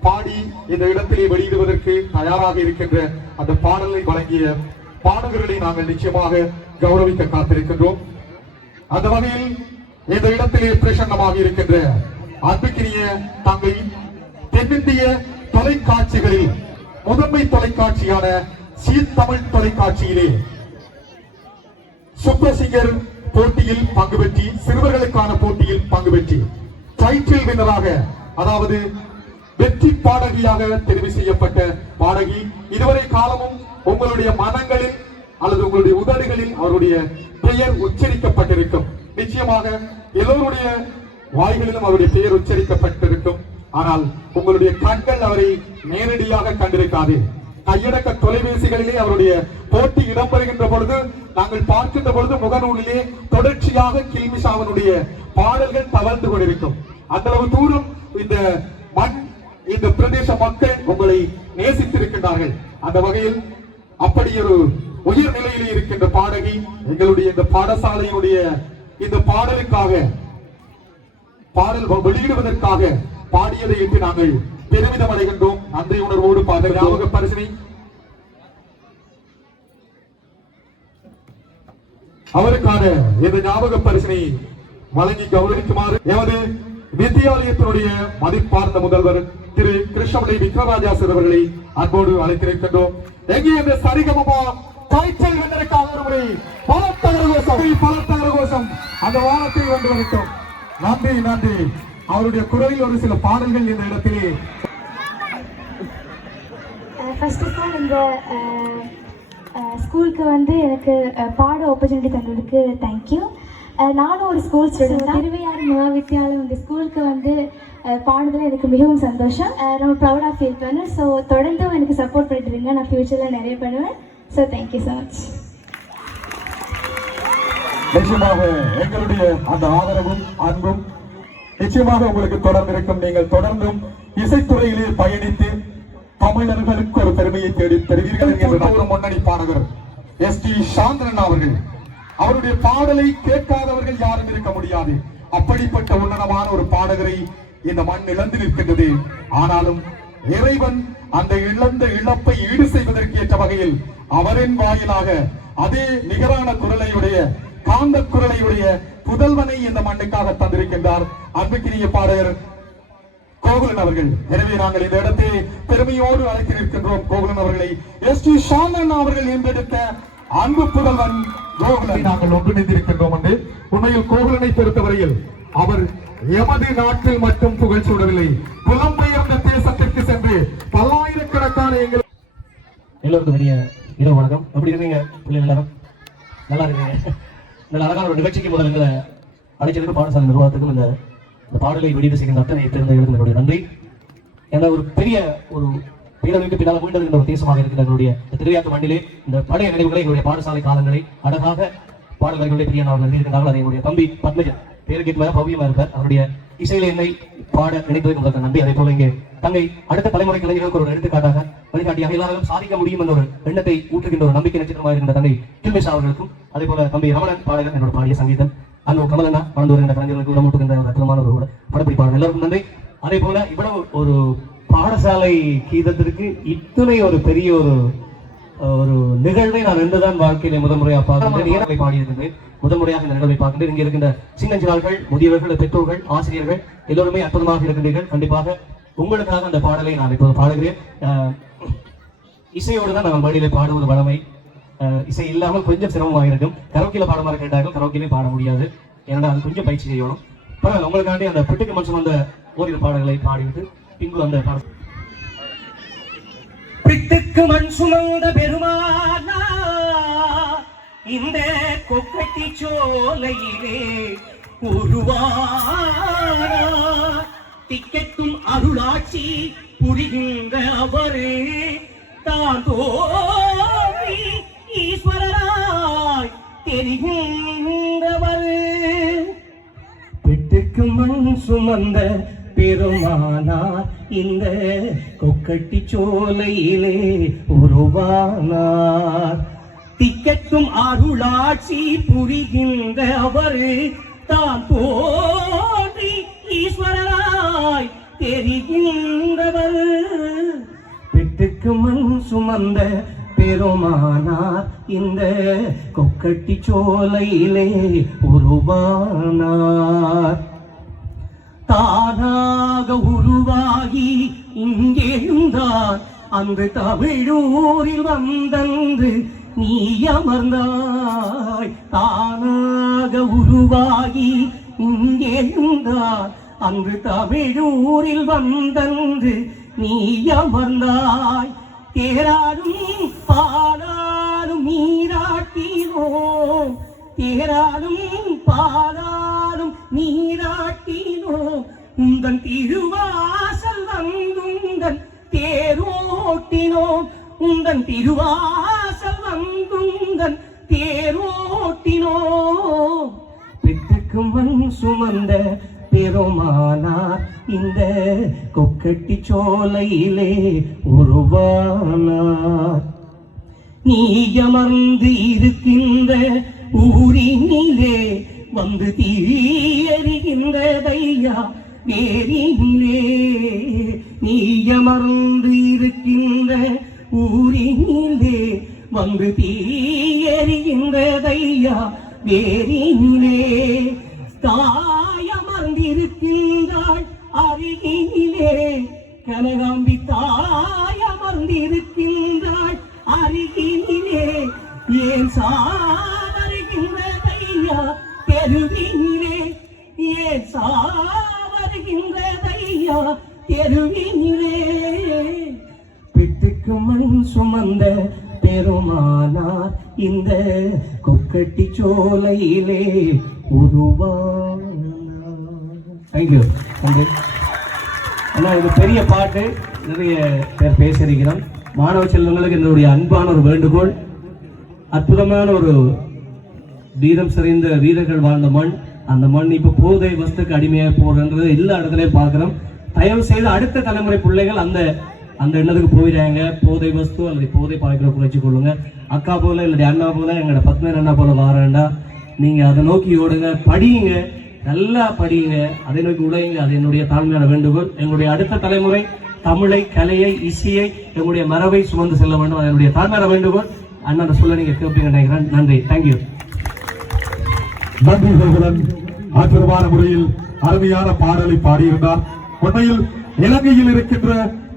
பாடி இந்த இடத்திலே வெளியிடுவதற்கு தயாராக இருக்கின்ற அந்த பாடலை வழங்கிய பாடகர்களை நாங்கள் நிச்சயமாக கௌரவிக்க காத்திருக்கின்றோம். அந்த வகையில் இந்த இடத்திலே பிரசன்னமாக இருக்கின்ற அன்புக்கினிய தங்கை தென்னிந்திய தொலைக்காட்சிகளில் முதன்மை தொலைக்காட்சியான சீ தமிழ் தொலைக்காட்சியிலே சூப்பர் சிங்கர் போட்டியில் பங்கு பெற்றி சிறுவர்களுக்கான போட்டியில் பங்கு பெற்றி டைட்டில் வின்னராக, அதாவது வெற்றி பாடகியாக தெரிவு செய்யப்பட்ட பாடகி. இதுவரை காலமும் உங்களுடைய மனங்களில் அல்லது உங்களுடைய உதடுகளில் அவருடைய பெயர் உச்சரிக்கப்பட்டிருக்கும். நிச்சயமாக எல்லோருடைய வாய்களிலும் அவருடைய பெயர் உச்சரிக்கப்பட்டிருக்கும். ஆனால் உங்களுடைய கண்கள் அவரை நேரடியாக கண்டிருக்காது. கையடக்க தொலைபேசிகளிலே அவருடைய போட்டி இடம்பெறுகின்ற பொழுது நாங்கள் பார்க்கின்ற பொழுது முகநூலிலே தொடர்ச்சியாக கில்மிஷாவினுடைய பாடல்கள் தவழ்ந்து கொண்டிருக்கும். அந்த அளவு தூரம் இந்த மண், இந்த பிரதேச மக்கள் உங்களை நேசித்திருக்கின்றார்கள். அந்த வகையில் அப்படி ஒரு உயர் நிலையிலே இருக்கின்ற பாடகி எங்களுடைய இந்த பாடசாலையினுடைய இந்த பாடலுக்காக பாடல் வெளியிடுவதற்காக பாடியதை என்று நாங்கள் பெருமிதம் அடைகின்றோம். நன்றி உணர்வோடு பாடல் ஞாபக பரிசினை அவருக்கான இந்த ஞாபக பரிசினை வழங்கி கௌரவிக்குமாறு எமது வித்தியாலயத்தினுடைய மதிப்பார்ந்த முதல்வர் திரு கிருஷ்ணமணி விக்ரராஜா சார் அவர்களை அன்போடு அழைத்திருக்கின்றோம். எங்கே இந்த சரிகமபா டைட்டில் வென்றதற்காக ஒரு முறை பலத்த கோஷம் அந்த வானத்தில் வந்து வரட்டும். நன்றி நன்றி. அவருடைய குரலில் ஒரு சில பாடல்கள் இந்த இடத்திலே. ஃபர்ஸ்ட் ஆஃப் ஆல் இந்த ஸ்கூலுக்கு வந்து எனக்கு பாட ஆப்பர்ச்சுனிட்டி தந்ததுக்கு தேங்க்யூ. நானும் ஒரு ஸ்கூல் ஸ்டூடெண்ட் தான். திருவையாறு மகாவித்யாலயம் இந்த ஸ்கூலுக்கு வந்து பாடுறதுல எனக்கு மிகவும் சந்தோஷம். ரொம்ப ப்ரௌடாக ஃபீல் பண்ணேன். ஸோ தொடர்ந்தும் எனக்கு சப்போர்ட் பண்ணிட்டுருங்க. நான் ஃப்யூச்சரில் நிறைய பண்ணுவேன். So thank you so much. நிச்சயமாக எங்களுடைய அந்த ஆதரவும் அன்பும் நிச்சயமாக உங்களுக்கு தொடர்ந்து இருக்கும். நீங்கள் தொடர்ந்தும் இசைத்துறையிலே பயணித்து தமிழர்களுக்கு ஒரு பெருமையை தேடி தருவீர்கள் என்ற முன்னணி பாடகர் எஸ்.டி. சாந்தரன் அவர்கள். அவருடைய பாடலை கேட்காதவர்கள் யாரும் இருக்க முடியாது. அப்படிப்பட்ட உன்னதமான ஒரு பாடகரை இந்த மண் இழந்து நிற்கின்றது. ஆனாலும் இறைவன் அந்த இழந்த இழப்பை ஈடு செய்வதற்கு ஏற்ற வகையில் அவரின் வாயிலாக அதே நிகரான குரலையுடைய காந்த குரலையுடைய புதல்வனை இந்த மண்ணுக்காக தந்திருக்கின்றார் அன்புக்கினிய பாடகர் கோகுலன் அவர்கள். எனவே நாங்கள் இந்த இடத்தை பெருமையோடு அழைத்து நிற்கின்றோம் கோகுலன் அவர்களை. எஸ்.டி. சாந்தன் அவர்கள் என்றெடுத்த அன்பு புதல்வன் கோகுலனை நாங்கள் ஒன்றிணைந்திருக்கின்றோம். என்று உண்மையில் கோகுலனை பொறுத்தவரையில் அவர் எமது நாட்டில் மட்டும் புகழ் சூடவில்லை, புலம்பெயர்ந்த தேசத்திற்கு சென்று பல்லாயிரக்கணக்கான எங்கள் எல்லோருக்கும் பெரிய இரவு வணக்கம். எப்படி இருக்கீங்க பிள்ளைகள் எல்லாரும்? நல்லா இருக்கீங்க? இந்த அழகான ஒரு நிகழ்ச்சிக்கு முதல் எங்களை அழைச்சதுக்கு பாடசாலை நிர்வாகத்துக்கும் இந்த பாடலை வெளியீடு செய்கின்ற அத்தனை தேர்ந்தவர்களுக்கும் என்னுடைய நன்றி. ஏன்னா ஒரு பெரிய ஒரு பீடலுக்கு பின்னால் மீண்டது என்ற ஒரு தேசமாக இருக்கிற எங்களுடைய திருவையாற்று மண்ணிலே இந்த பழைய நினைவுகளை எங்களுடைய பாடசாலை காலங்களை அழகாக பாடல்களுடைய பிரியன் அவர்கள் எழுதியிருக்கிறார்கள். அதை என்னுடைய தம்பி பத்மஜன் பேருக்கு பவ்யமா இருக்கார். அவருடைய இசையில என்னை பாட நினைப்பதற்கு உங்களுக்கு நன்றி. அதே போல இங்கே தங்கை அடுத்த தலைமுறை இளைஞர்களுக்கு ஒரு எடுத்துக்காட்டாக வழிகாட்டியாக எல்லாரும் சாதிக்க முடியும் என்ற ஒரு எண்ணத்தை ஊற்றுகின்ற ஒரு நம்பிக்கை நட்சத்திரமாக இருக்கின்ற தங்கை கில்மிஷா அவர்களுக்கும் அதே போல தம்பி ரமணன் பாடகர் என்னோட பாடிய சங்கீதம் அந்த கமலனா வளர்ந்து வருகின்ற கலைஞர்களுக்கு உடம்புகின்ற ஒரு அற்புதமான ஒரு படப்பிடிப்பாளர் எல்லாருக்கும் நன்றி. அதே போல இவ்வளவு ஒரு பாடசாலை கீதத்திற்கு இத்தனை ஒரு பெரிய ஒரு நிகழ்வை நான் என்றுதான் வாழ்க்கையில முதன்முறையாக பார்க்கின்றேன். பாடியிருக்கின்றேன் முதன்முறையாக இந்த நிகழ்வை பார்க்கின்றேன். இங்கே இருக்கின்ற சின்னஞ்சிறார்கள், முதியவர்கள், பெற்றோர்கள், ஆசிரியர்கள் எல்லோருமே அற்புதமாக இருக்கின்றீர்கள். கண்டிப்பாக உங்களுக்காக அந்த பாடலை நான் இப்போது பாடுகிறேன். இசையோடு தான் நான் வழியிலே பாடுவது வளமை. இசை இல்லாமல் கொஞ்சம் சிரமமாக இருக்கும். கரோக்கில பாடமாக கேட்டார்கள், கரோக்கிலே பாட முடியாது. ஏன்னா அது கொஞ்சம் பயிற்சி செய்யணும். பரவாயில்ல, உங்களுக்காண்டி அந்த பிட்டுக்கு மனுஷன் அந்த ஓரிரு பாடல்களை பாடிவிட்டு பின்பு அந்த பாடல் பிட்டுக்கு மண் சுமந்த பெருமானா இந்த கொக்கட்டி சோலையிலே உருவானா திக்கெட்டும் அருளாட்சி புரிகின்ற அவரே தான் தோன்றி ஈஸ்வரராய் தெரிகின்றவர். பிட்டுக்கு மண் சுமந்த பெருமானார் இந்த கொக்கட்டி சோலையிலே உருவானார் திக்கட்டும் அருளாட்சி புரிகின்ற அவரு தான் தோன்றி ஈஸ்வரராய் தெரிகின்றவர். பிட்டுக்கு மண் சுமந்த பெருமானார் இந்த கொக்கட்டி சோலையிலே உருவானார். தானாக உருவாகி இங்கே இருந்தான் அன்று தமிழூரில் வந்தன்று நீ அமர்ந்தாய். தானாக உருவாகி இங்கே இருந்தான் அன்று தமிழூரில் வந்தன்று நீ அமர்ந்தாய். தேராலும் பாலாலும் நீராட்டினோம், தேராலும் பாலாலும் நீராட்டினோம். உந்தன் திருவாசல் வந்துந்தன் தேரோட்டினோம், உந்தன் திருவாசல் வந்துந்தன் தேரோட்டினோம். பிட்டுக்கு மண் சுமந்த பெருமானார் இந்த கொக்கட்டி சோலையிலே உருவானார். நீ அமர்ந்து இருக்கின்ற ஊரினிலே வந்து தீயறிகின்றதையா வேரினிலே. நீ அமர்ந்து இருக்கின்ற ஊரினிலே வந்து தீயறிகின்றதையா வேரினிலே. தாயமர்ந்திருக்கின்றாள் அருகினிலே, கனகாம்பி தாயமர்ந்திருக்கின்றாள் அருகினிலே. ஏன் சாவருகின்றதையா தெருவினிலே, ஏன் சாவருகின்றதையா தெருவினிலே. பிட்டுக்கு மண் சுமந்த பெருமானார் இந்த கொக்கட்டி சோலையிலே உருவானார். ஆனா இது பெரிய பாட்டு, நிறைய பேர் பேசியிருக்கிறோம். மாணவ செல்வங்களுக்கு என்னுடைய அன்பான ஒரு வேண்டுகோள், அற்புதமான ஒரு வீரம் சிறைந்த வீரர்கள் வாழ்ந்த மண். அந்த மண் இப்ப போதை வஸ்துக்கு அடிமையாக போறன்றது எல்லா இடத்துலயும் பார்க்கிறோம். தயவு செய்து அடுத்த தலைமுறை பிள்ளைகள் அந்த எண்ணத்துக்கு போயிடாங்க. போதை வஸ்து அல்லது போதை பாய்க்கிற குறைச்சி கொள்ளுங்க. அக்கா போல இல்லாட்டி அண்ணா போல எங்களோட பத்மன் அண்ணா போல வாரண்டா. நீங்க அதை நோக்கி ஓடுங்க, படியுங்க, நல்லா படியுங்க, அதை நோக்கி உழையுங்க. அது என்னுடைய தாழ்மையான வேண்டுகோள். எங்களுடைய அடுத்த தலைமுறை தமிழை, கலையை, இசையை, எங்களுடைய மரபை சுமந்து செல்ல வேண்டும். அது என்னுடைய தாழ்மையான வேண்டுகோள். அண்ணா சொல்ல நீங்க கேட்பீங்க நினைக்கிறேன். நன்றி, தேங்க்யூ. நன்றி சகோதரன். அற்புதமான முறையில் அருமையான பாடலை பாடியிருந்தார். உண்மையில் இலங்கையில் இருக்கின்ற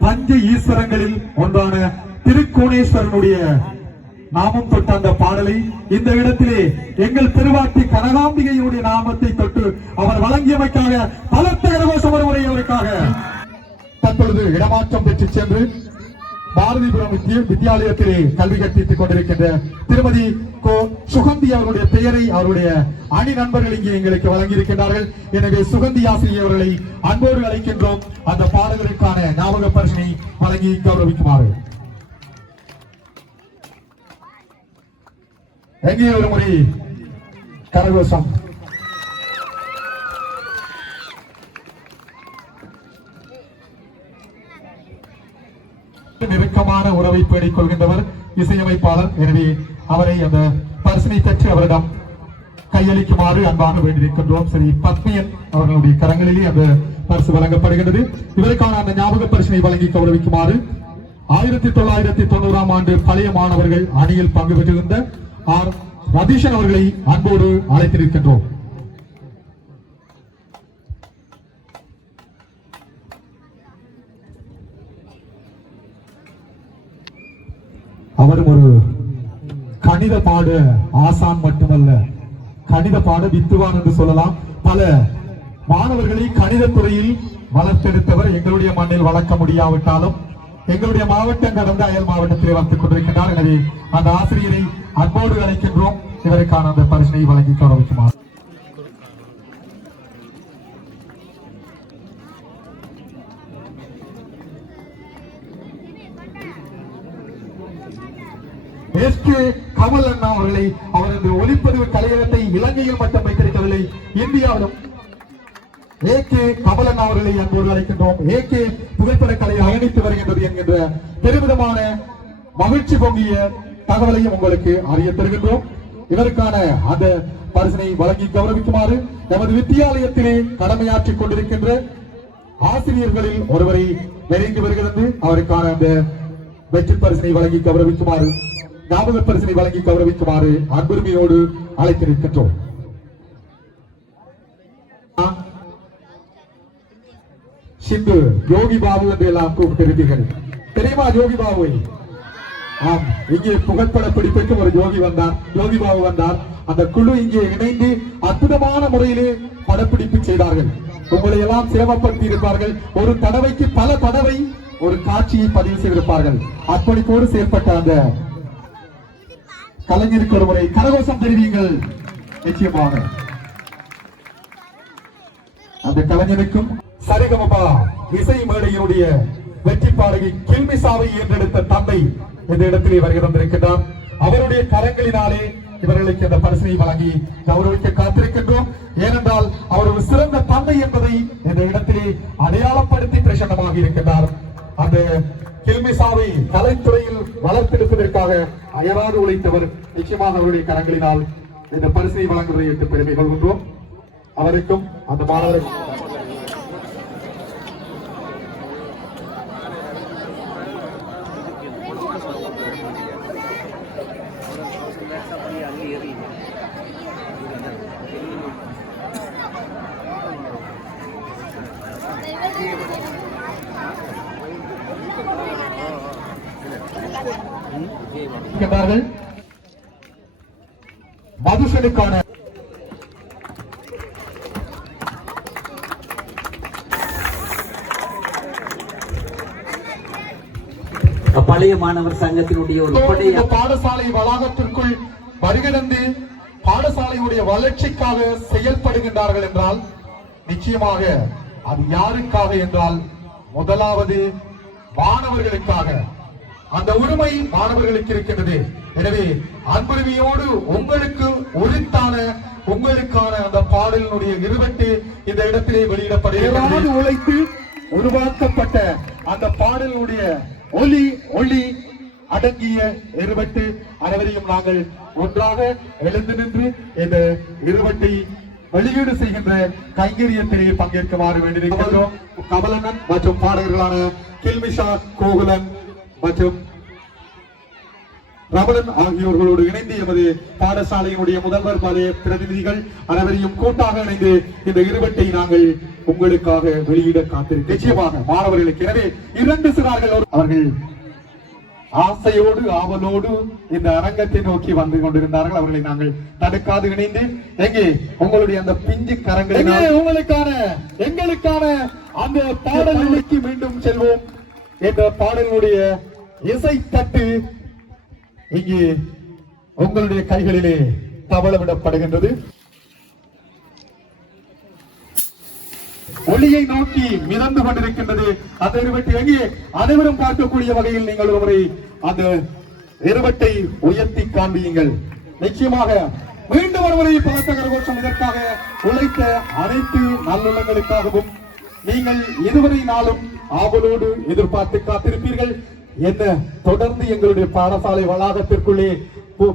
பஞ்ச ஈஸ்வரங்களில் ஒன்றான திருக்கோணேஸ்வரனுடைய நாமம் தொட்ட அந்த பாடலை இந்த இடத்திலே எங்கள் திருவாட்டி கனகாம்பிகையுடைய நாமத்தை தொட்டு அவர் வழங்கியமைக்காக பலத்த கரகோஷம் ஒருமுறை அவருக்காக. தற்பொழுது இடமாற்றம் பெற்று சென்று பாரதிபுரம் வித்தியாலயத்திலே கல்வி கற்பித்துக் கொண்டிருக்கின்ற திருமதி கோ சுகந்தி அவருடைய பெயரை அவருடைய அணி நண்பர்கள் இங்கே எங்களுக்கு வழங்கியிருக்கின்றார்கள். எனவே சுகந்தி ஆசிரியர் அவர்களை அன்போடு அழைக்கின்றோம். அந்த பாடல்களுக்கான ஞாபக பரிசினை வழங்கி கௌரவிக்குமாறு. எங்கே ஒரு முறை கரகோஷம். நெருக்கமான உறவை பேடிக் கொள்கின்றவர் இசையமைப்பாளர். எனவே அவரை அந்த பரிசினை பெற்று அவரிடம் கையளிக்குமாறு அன்பாக வேண்டியிருக்கின்றோம். சரி, பத்மியன் அவர்களுடைய கரங்களிலே அந்த பரிசு வழங்கப்படுகின்றது. இவருக்கான அந்த ஞாபக பரிசினை வழங்கி கௌரவிக்குமாறு 1990ஆம் ஆண்டு பழைய மாணவர்கள் அணியில் பங்கு பெற்றிருந்த ஆர் ரதீஷன் அவர்களை அன்போடு அழைத்திருக்கின்றோம். அவரும் ஒரு கணித பாட ஆசான் மட்டுமல்ல, கணித பாட வித்துவான் என்று சொல்லலாம். பல மாணவர்களை கணித துறையில் வளர்த்தெடுத்தவர். எங்களுடைய மண்ணில் வளர்க்க முடியாவிட்டாலும் எங்களுடைய மாவட்டம் கடந்த அயல் மாவட்டத்திலே வளர்த்துக் கொண்டிருக்கின்றார். எனவே அந்த ஆசிரியரை அன்போடு அழைக்கின்றோம். இவருக்கான அந்த பரிசினை வழங்கி கௌரவிக்குமாறு. கமல் அண்ணா அவர்களை அவரது ஒளிப்பதிவு கலையகத்தை இலங்கையில் மட்டும் வைத்திருக்கவில்லை, இந்தியாவிலும் கமல் அண்ணா அவர்களை அன்போடு அழைக்கின்றோம். புகைப்பட கலை அயணித்து வருகின்றது என்கின்ற பெருமிதமான மகிழ்ச்சி பொங்கிய தகவலையும் உங்களுக்கு அறிய தருகின்றோம். இவருக்கான அந்த பரிசினை வழங்கி கௌரவிக்குமாறு நமது வித்தியாலயத்திலே கடமையாற்றிக் கொண்டிருக்கின்ற ஆசிரியர்களில் ஒருவரை நெருங்கி வருகிறது. அவருக்கான அந்த வெற்றி பரிசினை வழங்கி கௌரவிக்குமாறு, ஞாபக பரிசினை வழங்கி கௌரவிக்குமாறு அன்புரிமையோடு அழைத்திருக்கின்றோம். சிந்து யோகி பாபு என்று எல்லாம் கூப்பிட்டிருப்பீர்கள். தெரியுமா யோகி பாபுவை? ஆம், இங்கே புகைப்பட பிடிப்புக்கு ஒரு யோகி பாபு வந்தார். அந்த குழு இங்கே இணைந்து அற்புதமான முறையிலே படப்பிடிப்பு செய்தார்கள். உங்களை எல்லாம் சிரமப்படுத்தி இருப்பார்கள். ஒரு தடவைக்கு பல தடவை ஒரு காட்சியை பதிவு செய்திருப்பார்கள். அர்ப்பணிப்போடு செயல்பட்ட அந்த கலைஞருக்கு ஒரு முறை கரகோஷம் தெரிவிங்கள். நிச்சயமாக அந்த கலைஞருக்கும் சரிகமபா இசை மேடையினுடைய வெற்றி பாடகி கில்மிசாவை என்றெடுத்த தந்தை இந்த இடத்திலே வருகை தந்திருக்கின்றார். அவருடைய கரங்களினாலே இவர்களுக்கு இந்த பரிசினை வழங்கி கௌரவிக்க காத்திருக்கின்றோம். ஏனென்றால் அவர் ஒரு சிறந்த தந்தை என்பதை இந்த இடத்திலே அடையாளப்படுத்தி பிரசன்னமாக இருக்கின்றார். அந்த கில்மிசாவை கலைத்துறையில் வளர்த்தெடுப்பதற்காக அயராது உழைத்தவர். நிச்சயமாக அவருடைய கரங்களினால் இந்த பரிசை வழங்குவதை என்று பெருமை கொள்கின்றோம். அவருக்கும் அந்த மாணவருக்கும் மதுசனுக்கான பழைய மாணவர் சங்கத்தினுடைய ஒரு பாடசாலை வளாகத்திற்குள் வருகிறது பாடசாலையுடைய வளர்ச்சிக்காக செயல்படுகின்றார்கள் என்றால் நிச்சயமாக அது யாருக்காக என்றால் முதலாவது மாணவர்களுக்காக. அந்த உரிமை மாணவர்களுக்கு இருக்கின்றது. எனவே அன்புரிமையோடு உங்களுக்கு உங்களுக்கான அந்த பாடலினுடைய இருவட்டு இந்த இடத்திலே வெளியிடப்படுகிறது. உழைத்து உருவாக்கப்பட்ட அந்த பாடலுடைய ஒளி அடங்கிய இருவட்டு அனைவரையும் நாங்கள் ஒன்றாக எழுந்து நின்று இந்த இருவட்டை வெளியீடு செய்கின்ற கைங்கரியத்திலே பங்கேற்குமாறு வேண்டியிருக்கிறோம். கமலண்ணன் மற்றும் பாடகர்களான கில்மிஷா, கோகுலன் மற்றும் ரமணன் ஆகியோர்களோடு இணைந்து எமது பாடசாலையினுடைய முதல்வர் பாளைய பிரதிநிதிகள் அனைவரையும் கூட்டாக இணைந்து இந்த இருவட்டை நாங்கள் உங்களுக்காக வெளியிட காத்திருக்கிறோம். நிச்சயமாக மாணவர்களுக்கு. எனவே இரண்டு சிறார்கள் அவர்கள் ஆசையோடு ஆவலோடு இந்த அரங்கத்தை நோக்கி வந்து கொண்டிருந்தார்கள். அவர்களை நாங்கள் தடுக்காது இணைந்து எங்கே உங்களுடைய அந்த பிஞ்சு கரங்களை எங்களுக்கான அந்த பாடலுக்கு மீண்டும் செல்வோம் என்ற பாடலுடைய இசை தட்டு இங்கே உங்களுடைய கைகளிலே தவளவிடப்படுகின்றது. ஒளியை நோக்கி மிதந்து கொண்டிருக்கின்றது அந்த இருவட்டை. எங்கே அனைவரும் பார்க்கக்கூடிய வகையில் நீங்கள் ஒரு முறை அந்த இருவட்டை உயர்த்தி காண்பியுங்கள். நிச்சயமாக மீண்டும் ஒருமுறை பலத்த கரகோஷம். இதற்காக உழைத்த அனைத்து நல்லுள்ளங்களுக்காகவும் நீங்கள் இதுவரை நாளும் ஆவலோடு எதிர்பார்த்து காத்திருப்பீர்கள். என்ன தொடர்ந்து எங்களுடைய பாடசாலை வளாகத்திற்குள்ளே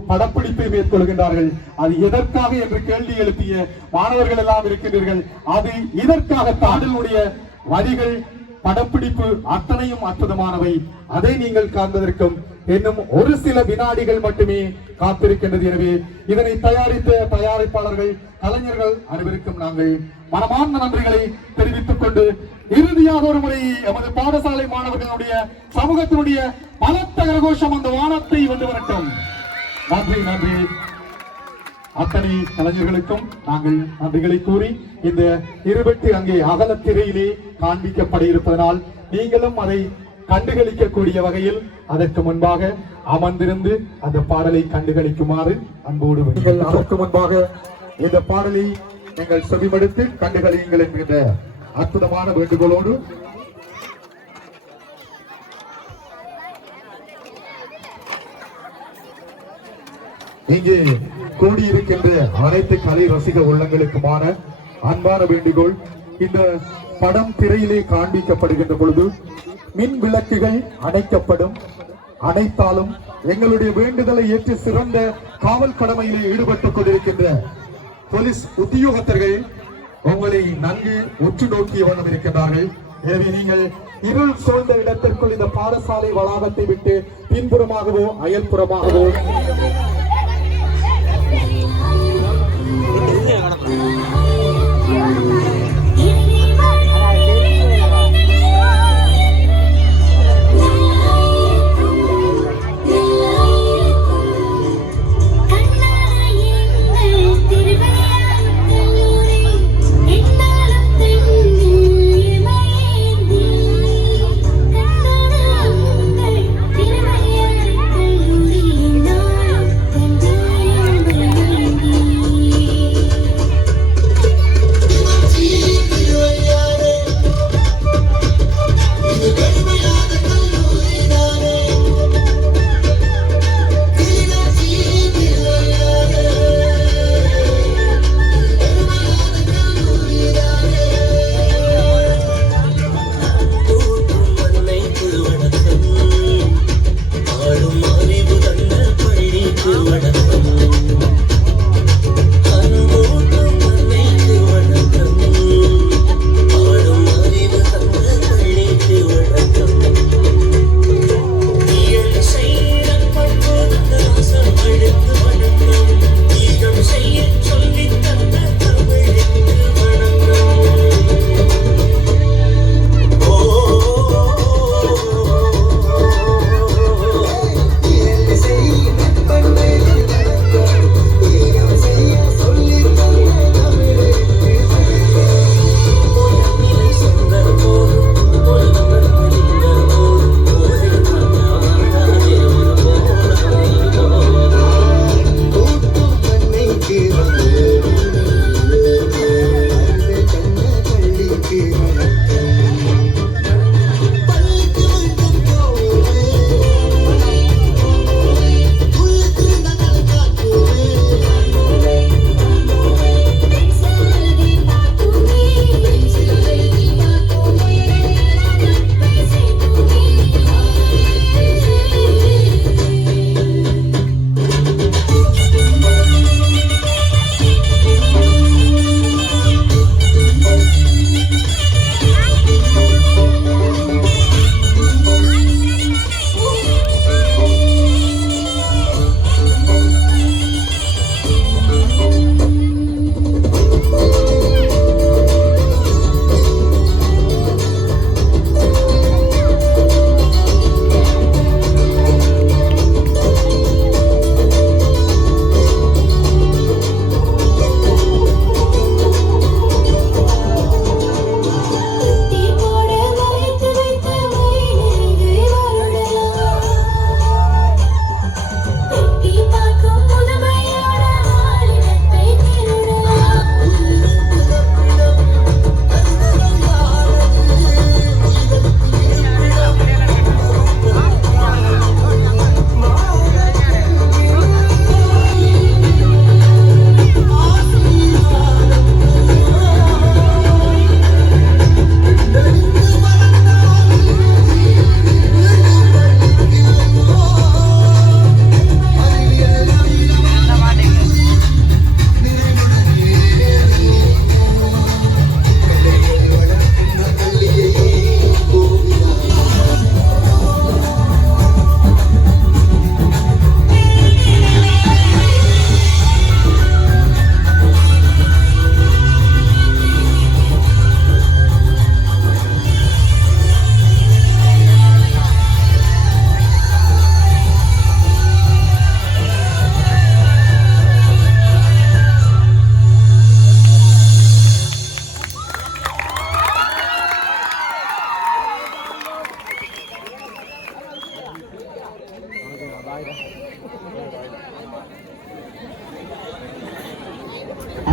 படப்பிடிப்பை மேற்கொள்கின்றார்கள். அது எதற்காக என்று கேள்வி எழுப்பிய மாணவர்கள் எல்லாம் இருக்கின்றீர்கள். அது இதற்காக தாடலுடைய வரிகள் படப்பிடிப்பு அத்தனையும் அற்புதமானவை. அதை நீங்கள் காண்பதற்கும் இன்னும் ஒரு சில வினாடிகள் மட்டுமே காத்திருக்கின்றது. எனவே இதனை தயாரித்த தயாரிப்பாளர்கள், கலைஞர்கள் அனைவருக்கும் நாங்கள் மனமார்ந்த நன்றிகளை தெரிவித்துக் கொண்டு இறுதியாக ஒரு முறை எமது பாடசாலை மாணவர்களுடைய சமூகத்தினுடைய பலத்த கரகோஷம் அந்த வானத்தை வந்து வரட்டும். நன்றி நன்றி. அத்தனை கலைஞர்களுக்கும் நாங்கள் நன்றிகளை கூறி இந்த இருவட்டு அங்கே அகலத்திரையிலே காண்பிக்கப்பட இருப்பதனால் நீங்களும் அதை கண்டுகளிக்கக்கூடிய வகையில் அதற்கு முன்பாக அமர்ந்திருந்து அந்த பாடலை கண்டுகளிக்குமாறு அன்போடு நீங்கள் அதற்கு முன்பாக இந்த பாடலை நீங்கள் செவிமடுத்து கண்டுகளியுங்கள் என்கின்ற அற்புதமான வேண்டுகோளோடு இங்கே கூடியிருக்கின்ற அனைத்து கலை ரசிக உள்ளங்களுக்குமான அன்பான வேண்டுகோள். இந்த படம் திரையிலே காண்பிக்கப்படுகின்ற பொழுது மின் விளக்குகள் அணைக்கப்படும். அனைத்தாலும் எங்களுடைய வேண்டுதலை ஏற்று சிறந்த காவல் கடமையிலே ஈடுபட்டுக் கொண்டிருக்கின்ற போலீஸ் உத்தியோகத்தர்கள் உங்களை நன்கு உற்று நோக்கிய வண்ணம் இருக்கின்றார்கள். எனவே நீங்கள் இருள் சூழ்ந்த இடத்திற்குள் இந்த பாடசாலை வளாகத்தை விட்டு பின்புறமாகவோ அயல்புறமாகவோ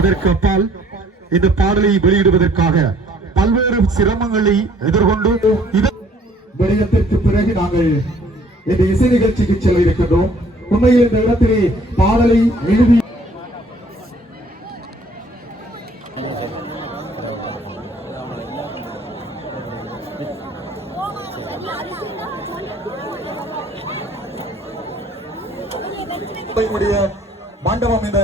அதற்கு அப்பால் இந்த பாடலை வெளியிடுவதற்காக பல்வேறு சிரமங்களை எதிர்கொண்டு விடயத்திற்கு பிறகு நாங்கள் இந்த இசை நிகழ்ச்சிக்கு செல்ல இருக்கின்றோம். உண்மையில் இந்த இடத்திலே பாடலை எழுதி மண்டபம் இந்த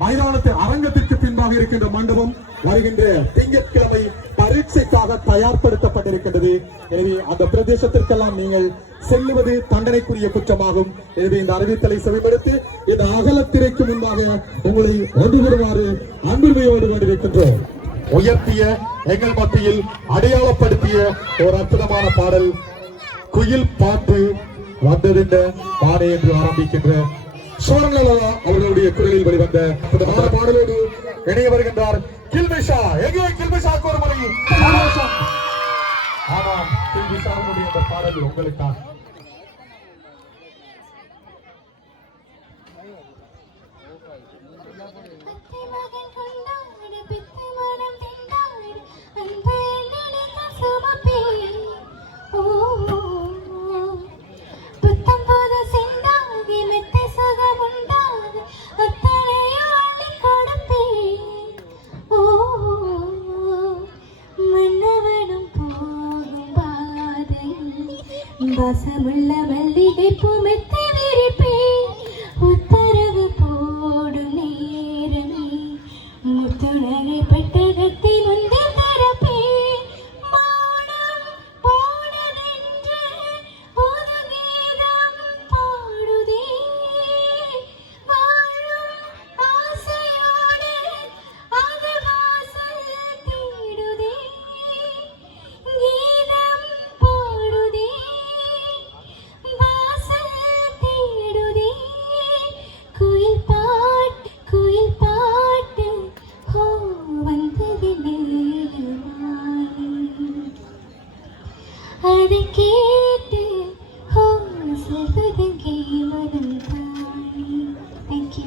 மைதானத்து அரங்கத்திற்கு பின்பாக இருக்கின்ற மண்டபம் வருகின்ற திங்கட்கிழமை பரீட்சைக்காக தயார்படுத்தப்பட்டிருக்கின்றது. எனவே அந்த பிரதேசத்திற்கெல்லாம் நீங்கள் செல்லுவது தண்டனைக்குரிய குற்றமாகும். எனவே இந்த அறிவித்தலை செவிமடுத்து இந்த அகலத்திரைக்கு முன்பாக உங்களை ஒன்று வருமாறு அன்புமையோடு வேண்டியிருக்கின்றோம். உயர்த்திய எங்கள் மத்தியில் அடையாளப்படுத்திய ஒரு அற்புதமான பாடல் குயில் பாட்டு வந்ததின்ற பாடை என்று ஆரம்பிக்கின்ற சோரங்கலா அவர்களுடைய குரலில் வெளிவந்த அற்புதமான பாடலோடு இணைய வருகின்றார் கில்மிஷா. எங்கே கில்மிஷாக்கு ஒரு முறை சந்தோஷம். ஆமாம், கில்மிஷாவுடைய அந்த பாடல் உங்களுக்காக. வாசமுள்ள மல்லிகை பூமெத்தை விரிப்பேன் உத்தரவு போடும் நேரமே முத்துணரை பெட்டகத்தை முந்தில் தரப்பேன் மானம் போனதென்று ஒரு கீதம் பாடுதே வாழும் ஆசையோடு அது வாசல் தேடுதே கீதம் பாடுதே குயில் பாட்டு ஹோ வந்தது அதை கேட்டு ஹோ சொல்வதங்கே மனம் தானே. தேங்க்யூ.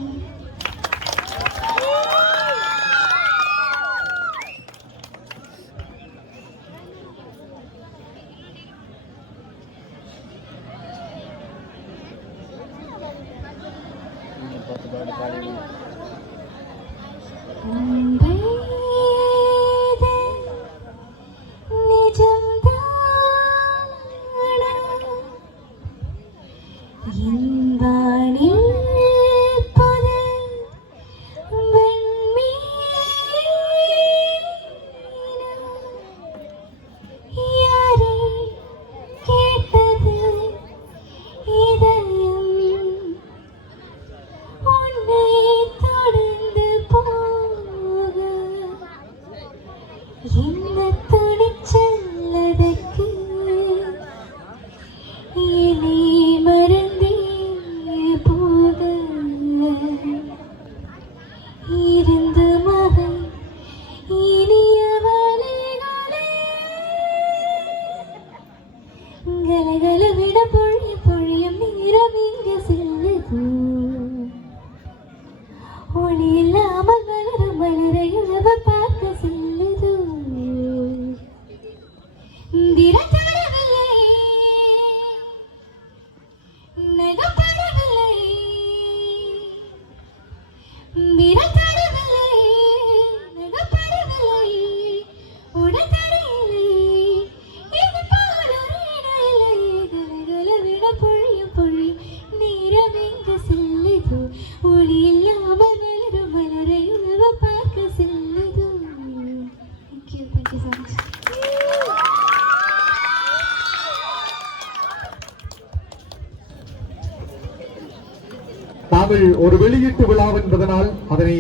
நாங்கள் ஒரு வெளியீட்டு விழா என்பதனால் அதனை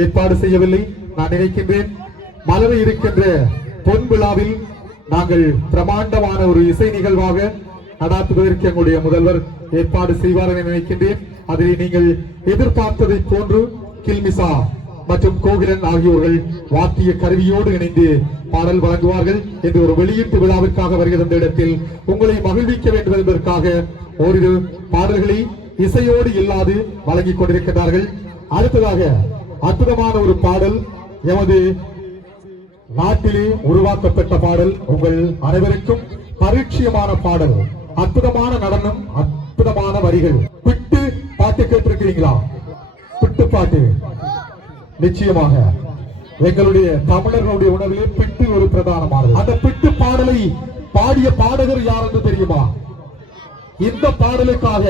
ஏற்பாடு செய்யவில்லை. நான் நினைக்கின்றேன் மலர இருக்கின்ற பொன் விழாவில் நாங்கள் பிரமாண்டமான ஒரு இசை நிகழ்வாக நடாத்துவதற்கு எங்களுடைய முதல்வர் ஏற்பாடு செய்வார் என நினைக்கின்றேன். அதில் நீங்கள் எதிர்பார்த்ததை போன்று கில்மிசா மற்றும் கோகிலன் ஆகியோர்கள் வாத்திய கருவியோடு இணைந்து பாடல் வழங்குவார்கள் என்று ஒரு வெளியீட்டு விழாவிற்காக வருகிற இடத்தில் உங்களை மகிழ்விக்க வேண்டும் என்பதற்காக ஓரிரு பாடல்களை இசையோடு இல்லாது வழங்கிக் கொண்டிருக்கிறார்கள். அடுத்ததாக அற்புதமான ஒரு பாடல், எமது நாட்டிலே உருவாக்கப்பட்ட பாடல், உங்கள் அனைவருக்கும் பரிச்சயமான பாடல், அற்புதமான நடனம், அற்புதமான வரிகள். பிட்டு பாட்டு கேட்டிருக்கிறீங்களா? பிட்டு பாட்டு நிச்சயமாக எங்களுடைய தமிழர்களுடைய உணவிலே பிட்டு ஒரு பிரதானமானது. அந்த பிட்டு பாடலை பாடிய பாடகர் யார் என்று தெரியுமா? இந்த பாடலுக்காக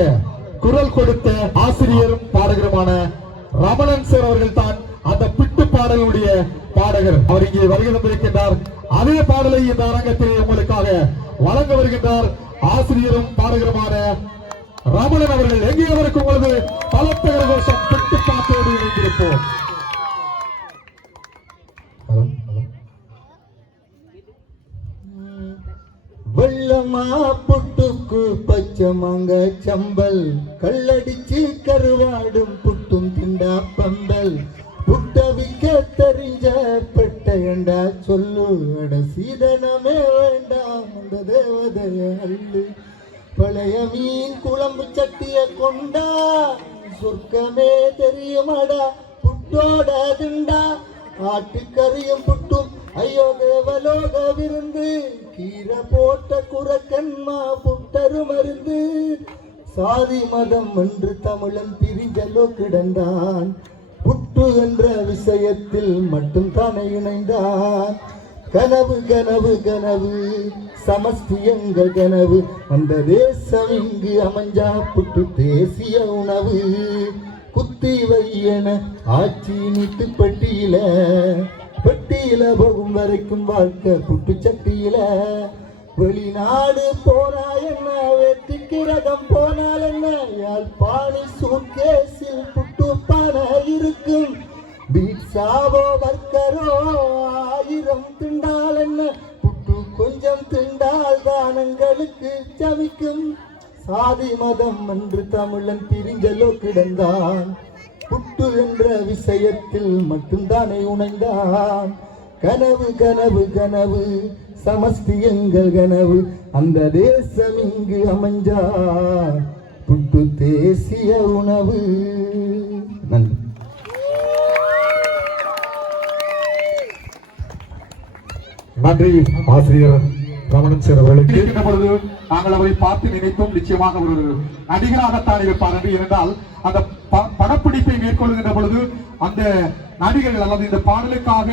குரல் கொடுத்த ஆசிரியரும் பாடகருமான ரமணன் சார் அவர்கள் தான் அந்த பிட்டு பாடலுடைய பாடகர். அவர் இங்கே வருகை தந்திருக்கின்றார். அதே பாடலை இந்த அரங்கத்திலே உங்களுக்காக வழங்க வருகின்றார் ஆசிரியரும் பாடகருமான ரமணன் அவர்கள். எங்கே அவருக்கு உங்களது பலத்த கரகோஷம் பிட்டு பாட்டோடு இணைந்திருப்போம். வெள்ளமா புட்டுக்கு பச்சை மாங்க சம்பல், கல்லடிச்சு கருவாடும் புட்டும் திண்டா பம்பல், புட்ட விக்க தெரிஞ்ச பெட்டையண்டா சொல்லு, அட சீதனமே வேண்டாம் அந்த தேவதைய அள்ளு, பழைய மீன் குழம்பு சட்டிய கொண்டா சொர்க்கமே தெரியுமாடா, புட்டோட திண்டா ஆட்டுக்கறியும் புட்டும் ஐயோ தேவலோக விருந்து, கீரை போட்ட குரக்கன்மா புட்டரு மருந்து, சாதி மதம் என்று தமிழன் பிரிஞ்சலோ கிடந்தான், புட்டு என்ற விஷயத்தில் மட்டும் தானே இணைந்தான், கனவு கனவு கனவு சமஸ்தி எங்கள் கனவு, அந்த தேசம் இங்கு அமைஞ்சா புட்டு தேசிய உணவு, குத்தி வையன ஆட்சி நீட்டு பெட்டியில, பெட்டியில போகும் வரைக்கும் வாழ்க்கை புட்டு சட்டியில, வெளிநாடு போனா என்ன வெற்றிக்கு ரகம் போனால் என்ன, யாழ்ப்பாணி சூட்கேஸில் புட்டு பானை இருக்கும், பீட்சாவோ பர்கரோ 1000 திண்டால் என்ன, புட்டு கொஞ்சம் திண்டால் தானங்களுக்கு சமிக்கும், சாதி மதம் என்று தமிழன் பிரிஞ்சலோ கிடந்தான், புட்டு என்ற விஷயத்தில் மட்டும்தானே உணர்ந்தான், கனவு கனவு கனவு சமஸ்தி எங்கள் கனவு, அந்த தேசம் இங்கு அமைஞ்சா புட்டு தேசிய உணவு. நன்றி. நன்றி ஆசிரியர் ரமணன் சார் அவர்களுக்கு. இருக்கின்ற பொழுது நாங்கள் அவரை பார்த்து நினைத்தோம், நிச்சயமாக ஒரு நடிகராகத்தான் இருப்பார் என்று. இருந்தால் அந்த படப்பிடிப்பை மேற்கொள்கின்ற பொழுது அந்த நடிகர்கள் அல்லது இந்த பாடலுக்காக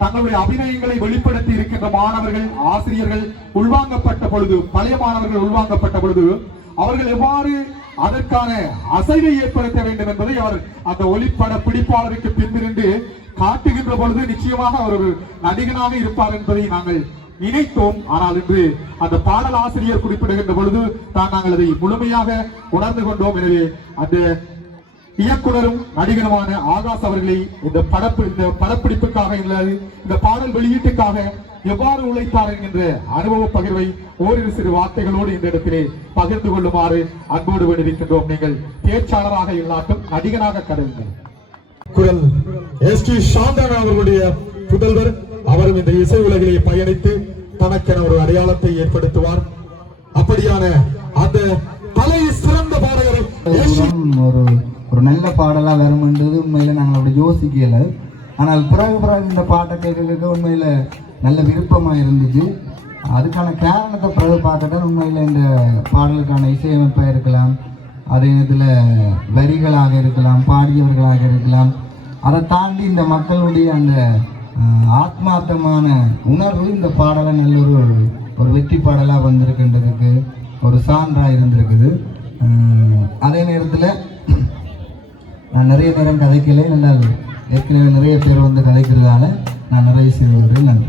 தங்களுடைய அபிநயங்களை வெளிப்படுத்தி இருக்கின்ற மாணவர்கள், ஆசிரியர்கள் உள்வாங்கப்பட்ட பொழுது, பழைய மாணவர்கள் உள்வாங்கப்பட்ட பொழுது அவர்கள் எவ்வாறு அதற்கான அசைவை ஏற்படுத்த வேண்டும் என்பதை அவர் அந்த ஒளிப்பட பிடிப்பாளருக்கு பின்னிருந்து காட்டுகின்ற பொழுது நிச்சயமாக அவர் ஒரு நடிகனாக இருப்பார் என்பதை நாங்கள் நினைத்தோம். ஆனால் இன்று அந்த பாடல் ஆசிரியர் குறிப்பிடுகின்ற பொழுது தான் நாங்கள் அதை முழுமையாக உணர்ந்து கொண்டோம். எனவே அந்த இயக்குனரும் நடிகருமான ஆகாஷ் அவர்களை இந்த படப்பிடிப்புக்காக இந்த பாடல் வெளியீட்டுக்காக எவ்வாறு உழைத்தார் என்கின்ற அனுபவ பகிர்வை ஓரிரு சிறு வார்த்தைகளோடு இந்த இடத்திலே பகிர்ந்து கொள்ளுமாறு அன்போடு வேண்டியிருக்கின்றோம். நீங்கள் பேச்சாளராக இல்லாட்டும் நடிகனாக கடவுங்கள். குரல் எஸ்.டி. சாந்தன் அவர்களுடைய புதல்வர், அவரும் இந்த இசை உலகிலே பயணித்து தனக்கென ஒரு அடையாளத்தை ஏற்படுத்துவார். அப்படியான அந்த தலை சிறந்த பாடகர் ஒரு நல்ல பாடலா வரும்ன்றது உண்மையில நாங்கள் அப்படி யோசிக்கல. ஆனால் பிறகு இந்த பாட்டை கேட்க உண்மையில நல்ல விருப்பமா இருந்துச்சு. அதுக்கான காரணத்தை பிறகு பார்க்கத்தான் உண்மையில இந்த பாடலுக்கான இசையமைப்பாக இருக்கலாம், அதே நேரத்தில் வரிகளாக இருக்கலாம், பாடியவர்களாக இருக்கலாம். அதை தாண்டி இந்த மக்களுடைய அந்த ஆத்மார்த்தமான உணர்வு இந்த பாடலை நல்ல ஒரு வெற்றி பாடலாக வந்திருக்கின்றதுக்கு ஒரு சான்றாக இருந்திருக்குது. அதே நேரத்தில் நான் நிறைய நேரம் கதைக்கலே, நல்லா ஏற்கனவே நிறைய பேர் வந்து கதைக்கிறதால நான் நிறைய செய்வது. நன்றி.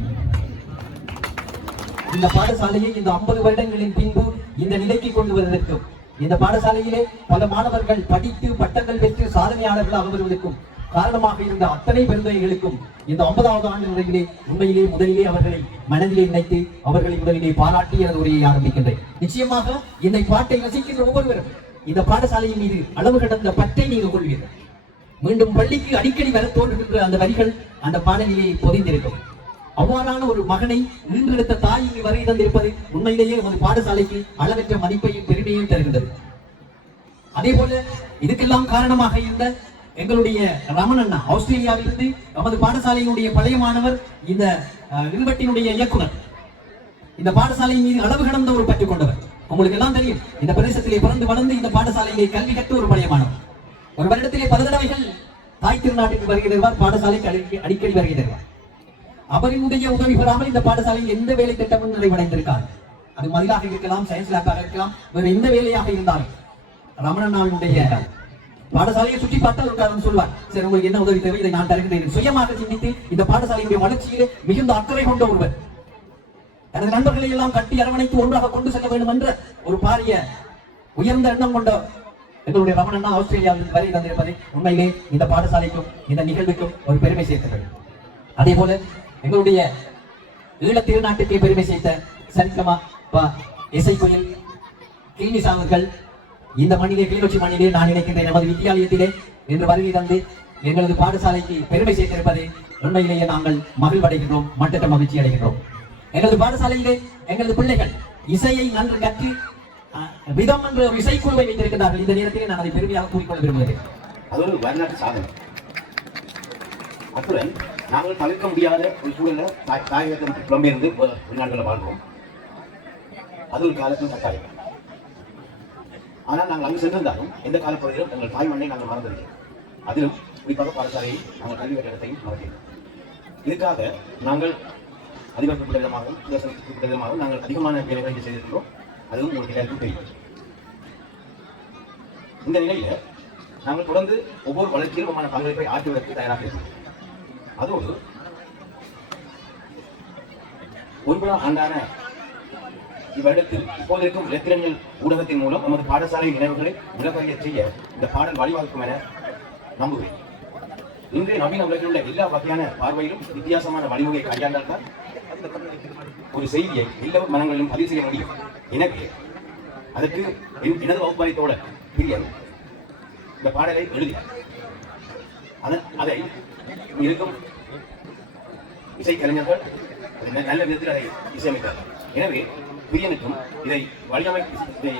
இந்த பாடசாலையை இந்த 50 வருடங்களின் பின்பு இந்த நிலைக்கு கொண்டு வருவதற்கும், இந்த பாடசாலையிலே பல மாணவர்கள் படித்து பட்டங்கள் பெற்று சாதனையாளர்களாக வருவதற்கும் காரணமாக இருந்த அத்தனை பெருந்தகைகளுக்கும் இந்த 50வது ஆண்டு நிறைவிலே உண்மையிலே முதலிலே அவர்களை மனதிலே நினைத்து அவர்களை முதலிலே பாராட்டி எனது உரையை ஆரம்பிக்கின்றேன். நிச்சயமாக என்னை பாட்டை ரசிக்கின்ற ஒவ்வொருவரும் இந்த பாடசாலையின் மீது அளவு கடந்த பற்றை நீங்கள் கொள்வீர்கள். மீண்டும் பள்ளிக்கு அடிக்கடி வர தோன்றுகின்ற அந்த வரிகள் அந்த பாடலிலே பொதிந்திருக்கும். அவ்வாறான ஒரு மகனை ஈன்றெடுத்த தாய் இங்கு வரை தந்திருப்பது உண்மையிலேயே ஒரு பாடசாலைக்கு அளவற்ற மதிப்பையும் பெருமையும் தருகின்றது. அதே போல இதுக்கெல்லாம் காரணமாக இருந்த எங்களுடைய ரமணண்ணா ஆஸ்திரேலியாவிலிருந்து நமது பாடசாலையினுடைய பழைய மாணவர், இந்த வில்வட்டினுடைய இயக்குனர், இந்த பாடசாலையின் மீது அளவு கடந்த ஒரு பற்று கொண்டவர். உங்களுக்கு எல்லாம் தெரியும், இந்த பிரதேசத்திலே பிறந்து வளர்ந்து இந்த பாடசாலையிலே கல்வி கற்ற ஒரு பழைய மாணவர். ஒரு வருடத்திலே பல தடவைகள் தாய் திருநாட்டுக்கு வருகை தருவார், பாடசாலைக்கு அடிக்கடி வருகை தருவார். அவரினுடைய உதவி பெறாமல் இந்த பாடசாலையில் எந்த வேலை திட்டமும் நிறைவடைந்திருக்காது. அது மதிலாக இருக்கலாம், சயின்ஸ் லேப்பாக இருக்கலாம், வேறு எந்த வேலையாக இருந்தாலும் ரமணண்ணாவினுடைய பாடசாலையை சுற்றி பார்த்தால் ஒரு காரணம் சொல்வார், சரி உங்களுக்கு என்ன உதவி தேவை, இதை நான் தருகிறேன். சுயமாக சிந்தித்து இந்த பாடசாலையுடைய வளர்ச்சியிலே மிகுந்த அக்கறை கொண்ட ஒருவர். தனது நண்பர்களை எல்லாம் கட்டி அரவணைத்து ஒன்றாக கொண்டு செல்ல வேண்டும் என்ற ஒரு பாரிய உயர்ந்த எண்ணம் கொண்ட எங்களுடைய ரமணண்ணா ஆஸ்திரேலியாவில் வரை தந்திருப்பதை உண்மையிலே இந்த பாடசாலைக்கும் இந்த நிகழ்வுக்கும் ஒரு பெருமை சேர்த்தது. அதே போல எங்களுடைய ஈழ திருநாட்டுக்கே பெருமை சேர்த்த சரிகமா இசை கோயில் கிளிமிசா அவர்கள் இந்த மண்ணிலே, கிளிநொச்சி மண்ணிலே நான் நினைக்கின்றேன் நமது வித்தியாலயத்திலே என்று வருகை தந்து எங்களது பாடசாலைக்கு பெருமை சேர்த்திருப்பதை உண்மையிலேயே நாங்கள் மகிழ்வடைகின்றோம், மட்டற்ற மகிழ்ச்சி அடைகின்றோம். எங்களது பாடசாலையிலே எங்களது பிள்ளைகள் இசையை நன்கு கற்று விதம் என்ற ஒரு இசைக்குழுவை வைத்திருக்கிறார்கள். இந்த நேரத்திலே நான் அதை பெருமையாக கூறிக்கொள்ள விரும்புகிறேன். அது ஒரு வரலாற்று சாதனை. அத்துடன் நாங்கள் தவிர்க்க முடியாத ஒரு சூழலில் தாயகத்தில் புலம்பெயர்ந்து வெளிநாடுகளில் வாழ்வோம். அது ஒரு காலத்தில் கட்டாயம். ஆனால் நாங்கள் அங்கு சென்றிருந்தாலும் எந்த காலப்பகுதியிலும் எங்கள் தாய் மண்ணை நாங்கள் மறந்திருக்கிறோம். அதிலும் குறிப்பாக பாடசாலையை நாங்கள் கல்வி கட்டடத்தையும் மறக்கிறோம். இதுக்காக நாங்கள் அதிபர் குறிப்பிட்ட விதமாகவும் சுதர்சனத்துக்கு குறிப்பிட்ட விதமாகவும் நாங்கள் அதிகமான வேலைகளை செய்திருக்கிறோம். அதுவும் உங்களுக்கு எல்லாருக்கும் தெரியும். இந்த நிலையில நாங்கள் தொடர்ந்து ஒவ்வொரு வளர்ச்சியிலுமான பங்களிப்பை ஆற்றுவதற்கு தயாராக இருக்கிறோம். அதோடு 9ஆம் ஆண்டான இவ்வருடத்தில் இப்போது இருக்கும் இலத்திரங்கள் ஊடகத்தின் மூலம் நமது பாடசாலை நினைவுகளை உலகறிய செய்ய இந்த பாடல் வழிவகுக்கும் என நம்புகிறேன். இன்றைய நவீன உலகில் உள்ள எல்லா வகையான பார்வையிலும் வித்தியாசமான வழிமுறையை கையாண்டால்தான் ஒரு செய்தியை எல்லா மனங்களிலும் பதிவு செய்ய முடியும். எனவே அதற்கு எனது வகுப்பறைத்தோட பிரியன் இந்த பாடலை எழுதி அதை இருக்கும் இசைக்கலைஞர்கள் நல்ல விதத்தில் அதை இசையமைத்தார்கள். எனவே பிரியனுக்கும் இதை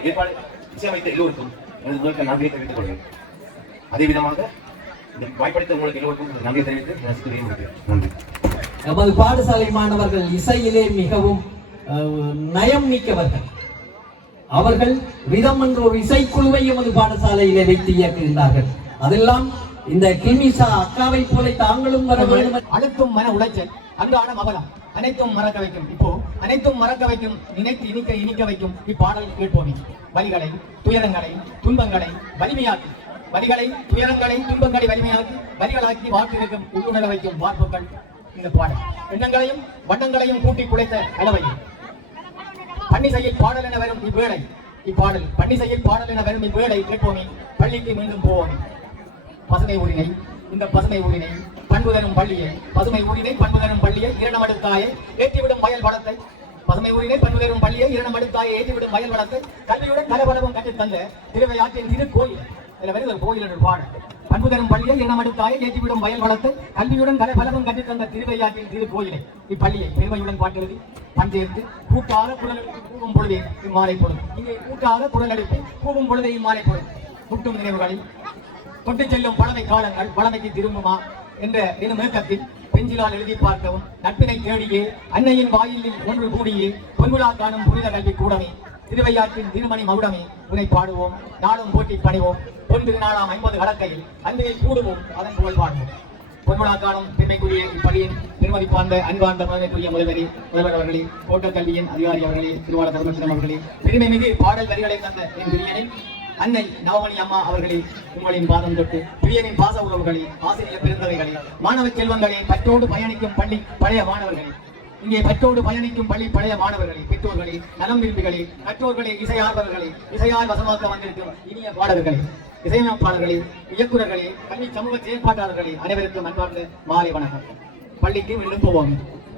ஏற்பாடு இசையமைத்த எல்லோருக்கும் எனது முதல் நன்றியை தெரிவித்துக் கொள்கிறேன். அதே விதமாக இந்த வாய்ப்பளித்த உங்களுக்கு எல்லோருக்கும் நன்றியை தெரிவித்து நன்றி. நமது பாடசாலை மாணவர்கள் இசையிலே மிகவும் நயம் மிக்கவர்கள். அவர்கள் ரிதம் என்ற ஒரு இசைக்குழுவை எமது பாடசாலையிலே வைத்து இயக்குகின்றார்கள். அதெல்லாம் இந்த கிமிசா அக்காவை போல தாங்களும் வர வேண்டும். அழுத்தும் மன உளைச்சல், அன்றாடம் அவலம், அனைத்தும் மறக்க வைக்கும். இப்போ அனைத்தும் மறக்க வைக்கும், நினைத்து இனிக்க வைக்கும் இப்பாடல் கேட்போமே. வலிகளை, துயரங்களை, துன்பங்களை வலிமையாக்கி, வலிகளை, துயரங்களை, துன்பங்களை வலிமையாக்கி வலிகளாக்கி வாக்கிருக்கும் உள்ளுணர வைக்கும் வார்ப்புகள் இந்த பாடல். எண்ணங்களையும் வண்ணங்களையும் கூட்டி குலைத்த அளவையும் பன்னிசையில் பாடல் என வரும் இவ்வேளை, இப்பாடல் பன்னிசையில் பாடல் என வரும் இவ்வேளை கேட்போமே. பள்ளிக்கு மீண்டும் போவோமே. பசுமை ஊரினை, இந்த பசுமை ஊரினை பண்பு தரும் பள்ளியை, பசுமை ஊரினை பண்பு தரும் பள்ளியை இரண்டு அடுத்தாயை ஏற்றிவிடும் வயல் வளத்தை, பசுமை ஊரினை பண்பு தரும் பள்ளியை இரண்டு அடுத்தாயை ஏற்றிவிடும் வயல் வளத்தை கல்வியுடன் கலபலமும் கற்றுத் தந்த திருவையாற்றின் திருக்கோயில். இதுல வருகிற கோயில் என்று பாடல். பண்பு தரும் பள்ளியை இரண்டமடுத்தாயை ஏற்றிவிடும் வயல் வளத்தை கல்வியுடன் கலபலமும் கற்றுத் தந்த திருவையாற்றின் திருக்கோயிலை. இப்பள்ளியை பெருமையுடன் பாட்டுவது பஞ்சேர்த்து கூட்டாக குடலெடுப்பு கூவும் பொழுதே இம்மாலை பொழுது. இங்கே கூட்டாக குடலெடுப்பு கூவும் பொழுதே இம்மாலை பொழுது. குட்டும் நினைவுகளை தொட்டு செல்லும் பழமை காலங்கள் பழமைக்கு திரும்புமா என்ற மேற்கத்தில் பெஞ்சிலால் எழுதி பார்க்கவும் நட்பினை தேடியே அன்னையின் வாயிலில் ஒன்று கூடியே பொன்விழா காணும் புனித கல்வி கூடமே திருவையாற்றின் திருமணி மகுடமே உனை பாடுவோம் நாளும் போட்டி பணிவோம் பொன் திருநாளாம் 50 கடக்கையில் அன்பினை கூடுவோம் அதன் புகழ் பாடுவோம். பொன்விழா காணும் பெருமைக்குரிய இப்பள்ளியின் பெருமதிப்பார்ந்த அன்பார்ந்த பதவிக்குரிய முதல்வர் அவர்களே, கோட்டல் கல்வியின் அதிகாரி அவர்களே, திருவாளர் தர்மசிரம் அவர்களே, பெருமை மிகு பாடல் வரிகளை தந்த என் பிரியனை அன்னை நவமணி அம்மா அவர்களே, உங்களின் பாதம் தொட்டு பிரியனின் பாச உறவுகளே, ஆசிரியர் பெருந்தகைகளே, மாணவ செல்வங்களே, பற்றோடு பயணிக்கும் பள்ளி பழைய மாணவர்களே, இங்கே பற்றோடு பயணிக்கும் பள்ளி பழைய மாணவர்களே, பெற்றோர்களே, நலம் விரும்பிகளே, கற்றோர்களே, இசையார்வர்களே, இசையால் வசமாக்க வந்திருக்கும் இனிய பாடல்களே, இசையமைப்பாளர்களே, இயக்குநர்களே, கல்வி சமூக செயற்பாட்டாளர்களே, அனைவருக்கும் அன்பார்ந்த மாலை வணக்கம். பள்ளிக்கு மீண்டும் போவோம்.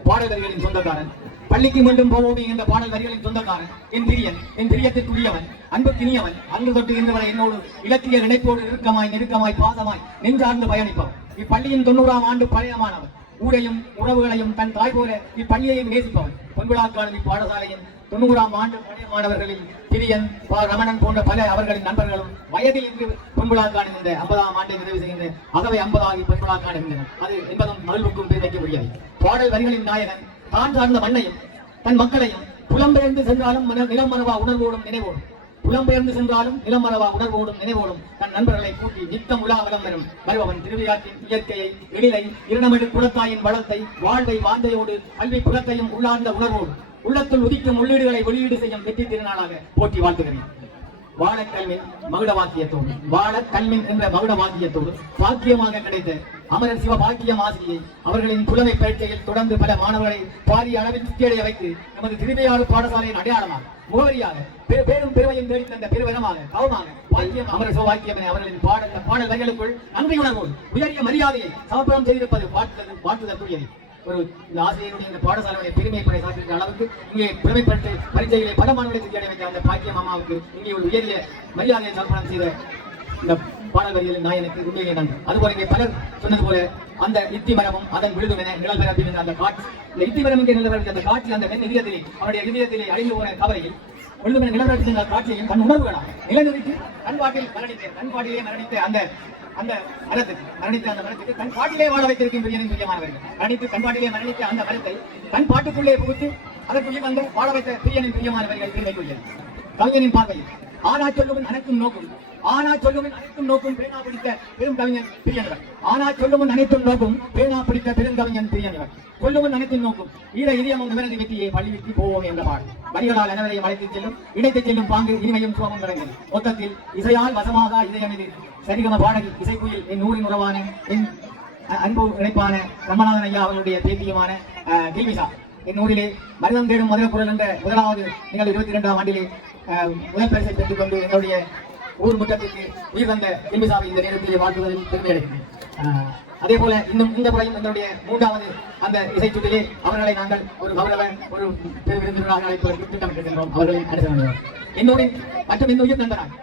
பாடல் வரிகளின் சொந்தக்காரன், பள்ளிக்கு மீண்டும் போவோமே என்ற பாடல் வரிகளின் சொந்தக்காரன் என் பிரியன், என் பிரியத்திற்குரியவன், அன்புக்கினியவன், அன்று தொட்டு இன்றுவரை என்னோடு இலக்கிய நினைப்போடு நெருக்கமாய் பாசமாய் நெஞ்சார்ந்து பயணிப்பவன். இப்பள்ளியின் 90ஆம் ஆண்டு பழைய மாணவன், ஊரையும் உறவுகளையும் தன் தாய் போல இப்பள்ளியையும் நேசிப்பவன். பொன்விழாக்கான இப்பாடசாலையின் 90ஆம் ஆண்டு பழைய மாணவர்களில் பிரியன், ரமணன் போன்ற பல அவர்களின் நண்பர்களும் வயதில் இன்று பொன்விழா காணுகின்ற 50ஆம் ஆண்டை நிறைவு செய்கின்ற அகவை 50 ஆகி பொன்விழா காணுகின்றனர். அது என்பதும் மகிழ்வுக்கும் பெருமைக்க முடியாது. பாடல் வரிகளின் நாயகன் தான் சார்ந்த மண்ணையும் தன் மக்களையும் புலம்பெயர்ந்து சென்றாலும் நிலம் மறவா உணர்வோடும் நினைவோடும் புலம்பெயர்ந்து சென்றாலும் நிலம் மறவா உணர்வோடும் நினைவோடும் தன் நண்பர்களை கூட்டி நித்தம் உலாவலம் வருபவன் திருவிழாத்தின் இயற்கையை, எழிலை, இருநமிழ் குலத்தாயின் வளத்தை, வாழ்வை வாந்தையோடு கல்வி புலத்தையும் உள்ளார்ந்த உணர்வோடு உள்ளத்துள் உதிக்கும் உள்ளீடுகளை வெளியீடு செய்யும் வெற்றி திருநாளாக போற்றி வாழ்த்துகிறேன். வாழக்கல்வின் மகுட என்ற மகுட வாக்கியத்தோடு பாக்கியமாக கிடைத்த அமரர் சிவ பாக்கியம் ஆசிரியை அவர்களின் புலமை பரீட்சையில் தொடர்ந்து பல மாணவர்களை பாரிய அளவில் திருப்தியடைய வைத்து நமது திருவையாறு பாடசாலையின் அடையாளமாக, முகவரியாக, பேரும் பெருமையும் தேடி தந்த பெருவரமாக, கவமாக பாக்கியம் அமரர் சிவ பாக்கியம் அவர்களின் பாடல் வரிகளுக்குள் நன்றி உணர்வோடு உயரிய மரியாதையை சமர்ப்பணம் செய்திருப்பது வாழ்த்துதற்குரியது. ஒரு இந்த ஆசிரியருடைய இந்த பாடசாலையுடைய பெருமையை பறைசாற்றுகின்ற அளவுக்கு இங்கே பெருமைப்பட்டு பரீட்சைகளை பல மாணவர்களை திருப்தி வைத்த அந்த பாக்கியம் அம்மாவுக்கு இங்கே ஒரு உயரிய மரியாதையை சமர்ப்பணம் செய்த இந்த பாடல் வரிகளின் நாயனுக்கு உண்மையிலே நன்றி. அதுபோல இங்கே பலர் சொன்னது போல அந்த இத்தி மரமும் அதன் விழுதும் என நிழல் பெறப்பின் அந்த காட்சி, இந்த இத்தி மரம் இங்கே நிழல் அந்த காட்சி அந்த இதயத்திலே அவருடைய இதயத்திலே அழிந்து போன கவலையில் ஒழுங்கு நிலவரத்தின் அந்த காட்சியையும் தன் உணர்வுகளாக நிலைநிறுத்தி கண்பாட்டிலே மரணித்த அந்த மரத்துக்கு தன் பாட்டிலே வாழ வைத்திருக்கும் பிரியமானவர்கள் மரணித்து கண்பாட்டிலே மரணித்த அந்த மரத்தை தன் பாட்டுக்குள்ளே புகுத்து அதற்குள்ளே வந்து வாழ வைத்த பிரியமானவர்கள் பெருமைக்குரியது. கவிஞனின் பார்வையில் ஆனா சொல்லுவன் அனைத்தும் நோக்கும் பேனா பிடித்த பெரும் கவிஞன் பிரியனவர். ஆனா சொல்லுவன் அனைத்தும் நோக்கும் பேனா பிடித்த பெரும் கவிஞன் பிரியனவர். சொல்லுவன் அனைத்தும் நோக்கும் ஈர இதயமும் விவரத்தை வெற்றியை பள்ளிவிட்டு போவோம் என்ற பாடல் வரிகளால் அனைவரையும் அழைத்துச் செல்லும் இணைத்துச் செல்லும் பாங்கு இனிமையும் சுகமும் விளங்கும். மொத்தத்தில் இசையால் வசமாக இதயமிது சரிகம பாடகி இசைக்குயில் என் ஊரின் உறவான என் அன்பு இணைப்பான ரமநாதன் ஐயா அவர்களுடைய பேத்தியமான கில்மிசா என் ஊரிலே மருதம் தேடும் மதுரக்குரல் என்ற முதலாவது நீங்கள் 22ஆம் ஆண்டிலே முதல் பரிசை பெற்றுக் கொண்டு எங்களுடைய ஊர் முற்றத்திற்கு உயிர் வந்த கில்மிசாவை இந்த நேரத்திலே வாழ்த்துவதில் பெருமை அடைகிறேன். அதே போல இன்னும் இந்த முறையும் எங்களுடைய 3வது அந்த இசைச்சுட்டிலே அவர்களை நாங்கள் ஒரு கௌரவ ஒரு பெரு விருந்தினராக அழைப்பதற்கு திட்டமிட்டிருக்கின்றோம். அவர்களை நடத்த என்னுடன் மற்றும் இந்த உயிர் நண்பனாய்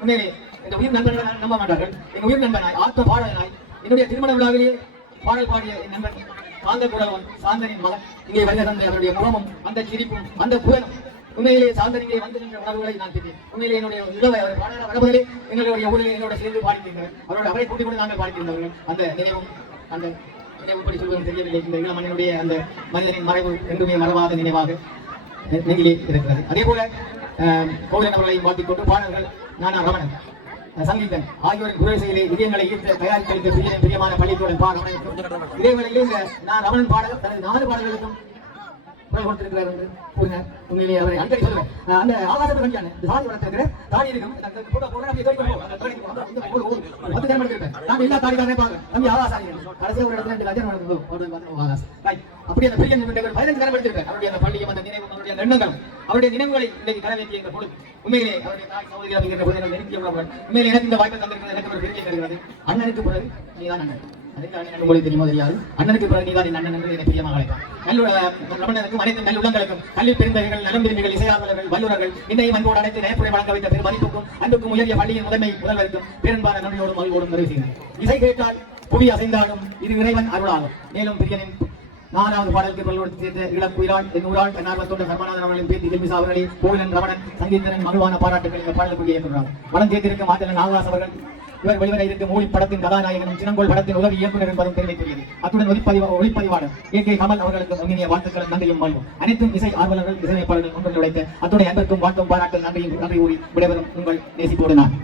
உண்மையிலே இந்த உயிர் நண்பர்கள் நம்ப மாட்டார்கள். என் உயிர் நண்பனாய் ஆத்ம பாடலாய் என்னுடைய திருமண விழாவிலேயே பாடல் பாடிய என் நண்பன் சாந்த குரவன் சாந்தனின் மகன் இங்கே வருகை தந்த அவருடைய முகமும் அந்த சிரிப்பும் அந்த புகழும் உண்மையிலே சாந்தனிலே வந்து நின்ற உணர்வுகளை நான் தெரியும். உண்மையிலே என்னுடைய இளவை அவர் பாடல வரவதிலே எங்களுடைய ஊரில் என்னோட சேர்ந்து பாடித்திருக்கிறேன். அவரை கூட்டிக் கொண்டு நாங்கள் பாடித்திருந்தவர்கள் அந்த நினைவும் அந்த நினைவுப்படி சொல்வதும் தெரியவில்லை. இந்த இளம் மனிதனுடைய அந்த மனிதனின் மறைவு என்றுமே மறவாத நினைவாக நெகிலே இருக்கிறது. அதே போல கோவிலன் அவர்களையும் வாழ்த்திக் கொண்டு பாடல்கள் நானா ரமணன் சங்கீதன் ஆகியோரின் குரலிசையிலே இதயங்களை ஈர்த்த தயாரித்தளித்த பிரியமான பள்ளிக்கூடன் ரமணன் இதே வேளையிலே இந்த நான் ரமணன் பாடல் தனது 4 பாடல்களுக்கும் குரல் கொடுத்திருக்கிறார் என்று கூறினார். உண்மையிலே அவரை அடிக்கடி சொல்லுவேன். அந்த ஆகாசத்தை கண்டியான சாதி வளர்த்திருக்கிற தாடி இருக்கும் நான் எல்லா தாடிக்காரனே பார்க்கிறேன். தம்பி ஆகாசாரி கடைசியாக ஒரு இடத்துல 2 கஜன் அப்படி அந்த பிரியன் 15 கரம் எடுத்திருக்கார். அவருடைய அந்த பள்ளியும் அந்த நினைவும் அவருடைய எண்ணங்களும் அவருடைய நினைவுகளை இன்றைக்கு கரவேற்றிய இந்த பொழுது உண்மையிலே அவருடைய தாய் சகோதரி அப்படிங்கிற போது நெருங்கிய உள்ளவர்கள் உண்மையிலே எனக்கு இந்த வாய்ப்பை தந்திருக்கிறது. எனக்கு ஒரு பெரிய தருகிறது. அண்ணனுக்கு பிறகு நீதான் அண்ணன். உங்களுக்கு தெரியுமோ தெரியாது. அண்ணனுக்கு பிறகு நீதான் என் அண்ணன் என்று என்னை பிரியமாக அழைப்பார். ரமணனுக்கும் அனைத்து நல்லுள்ளங்களுக்கும் கல்வி பெருந்தகைகள் நலம்பிரிமைகள் இசையாளர்கள் வல்லுநர்கள் இன்னையும் அன்போடு அனைத்து நேர்ப்புரை வழங்க வைத்த பெரும் மதிப்புக்கும் அன்புக்கும் உயரிய பள்ளியின் முதல்வருக்கும் பேரன்பான நன்றியோடும் மகிழ்வோடும் நிறைவு செய்கிறேன். இசை கேட்டால் புவி அசைந்தாலும் இது இறைவன் அருளாகும். மேலும் பிரியனின் 4வது பாடலுக்கு பல்கொடுத்து சேர்த்த இளக்குயிரால் என் ஊரால் தன்னார்வத்தோட சர்மநாதன் அவர்களின் பேத்தி கில்மிசா அவர்களை கோவிலன் ரமணன் சங்கீதனின் மகிழ்வான பாராட்டுகள் இந்த பாடலுக்கு ஏற்றுள்ளார். வளம் சேர்த்திருக்க மாத்தலன் நாகராஸ் அவர்கள் இவர் வெளிவர இருக்கும் மூலி படத்தின் கதாநாயகனும் சின்னங்கோல் படத்தின் உதவி இயக்குனர் என்பதும் பெருமைக்குரியது. அத்துடன் ஒளிப்பதிவாளர் ஏ.கே. கமல் அவர்களுக்கு இனிய வாழ்த்துக்களும் நன்றியும் வாழ்வும். அனைத்தும் இசை ஆர்வலர்கள் இசையமைப்பாளர்கள் முன்னிலை உழைத்த அத்துடைய அன்பருக்கும் வாழ்த்தும் பாராட்டும் நன்றி கூறி விடைபெறும் உங்கள் நேசிப்போடு நான்.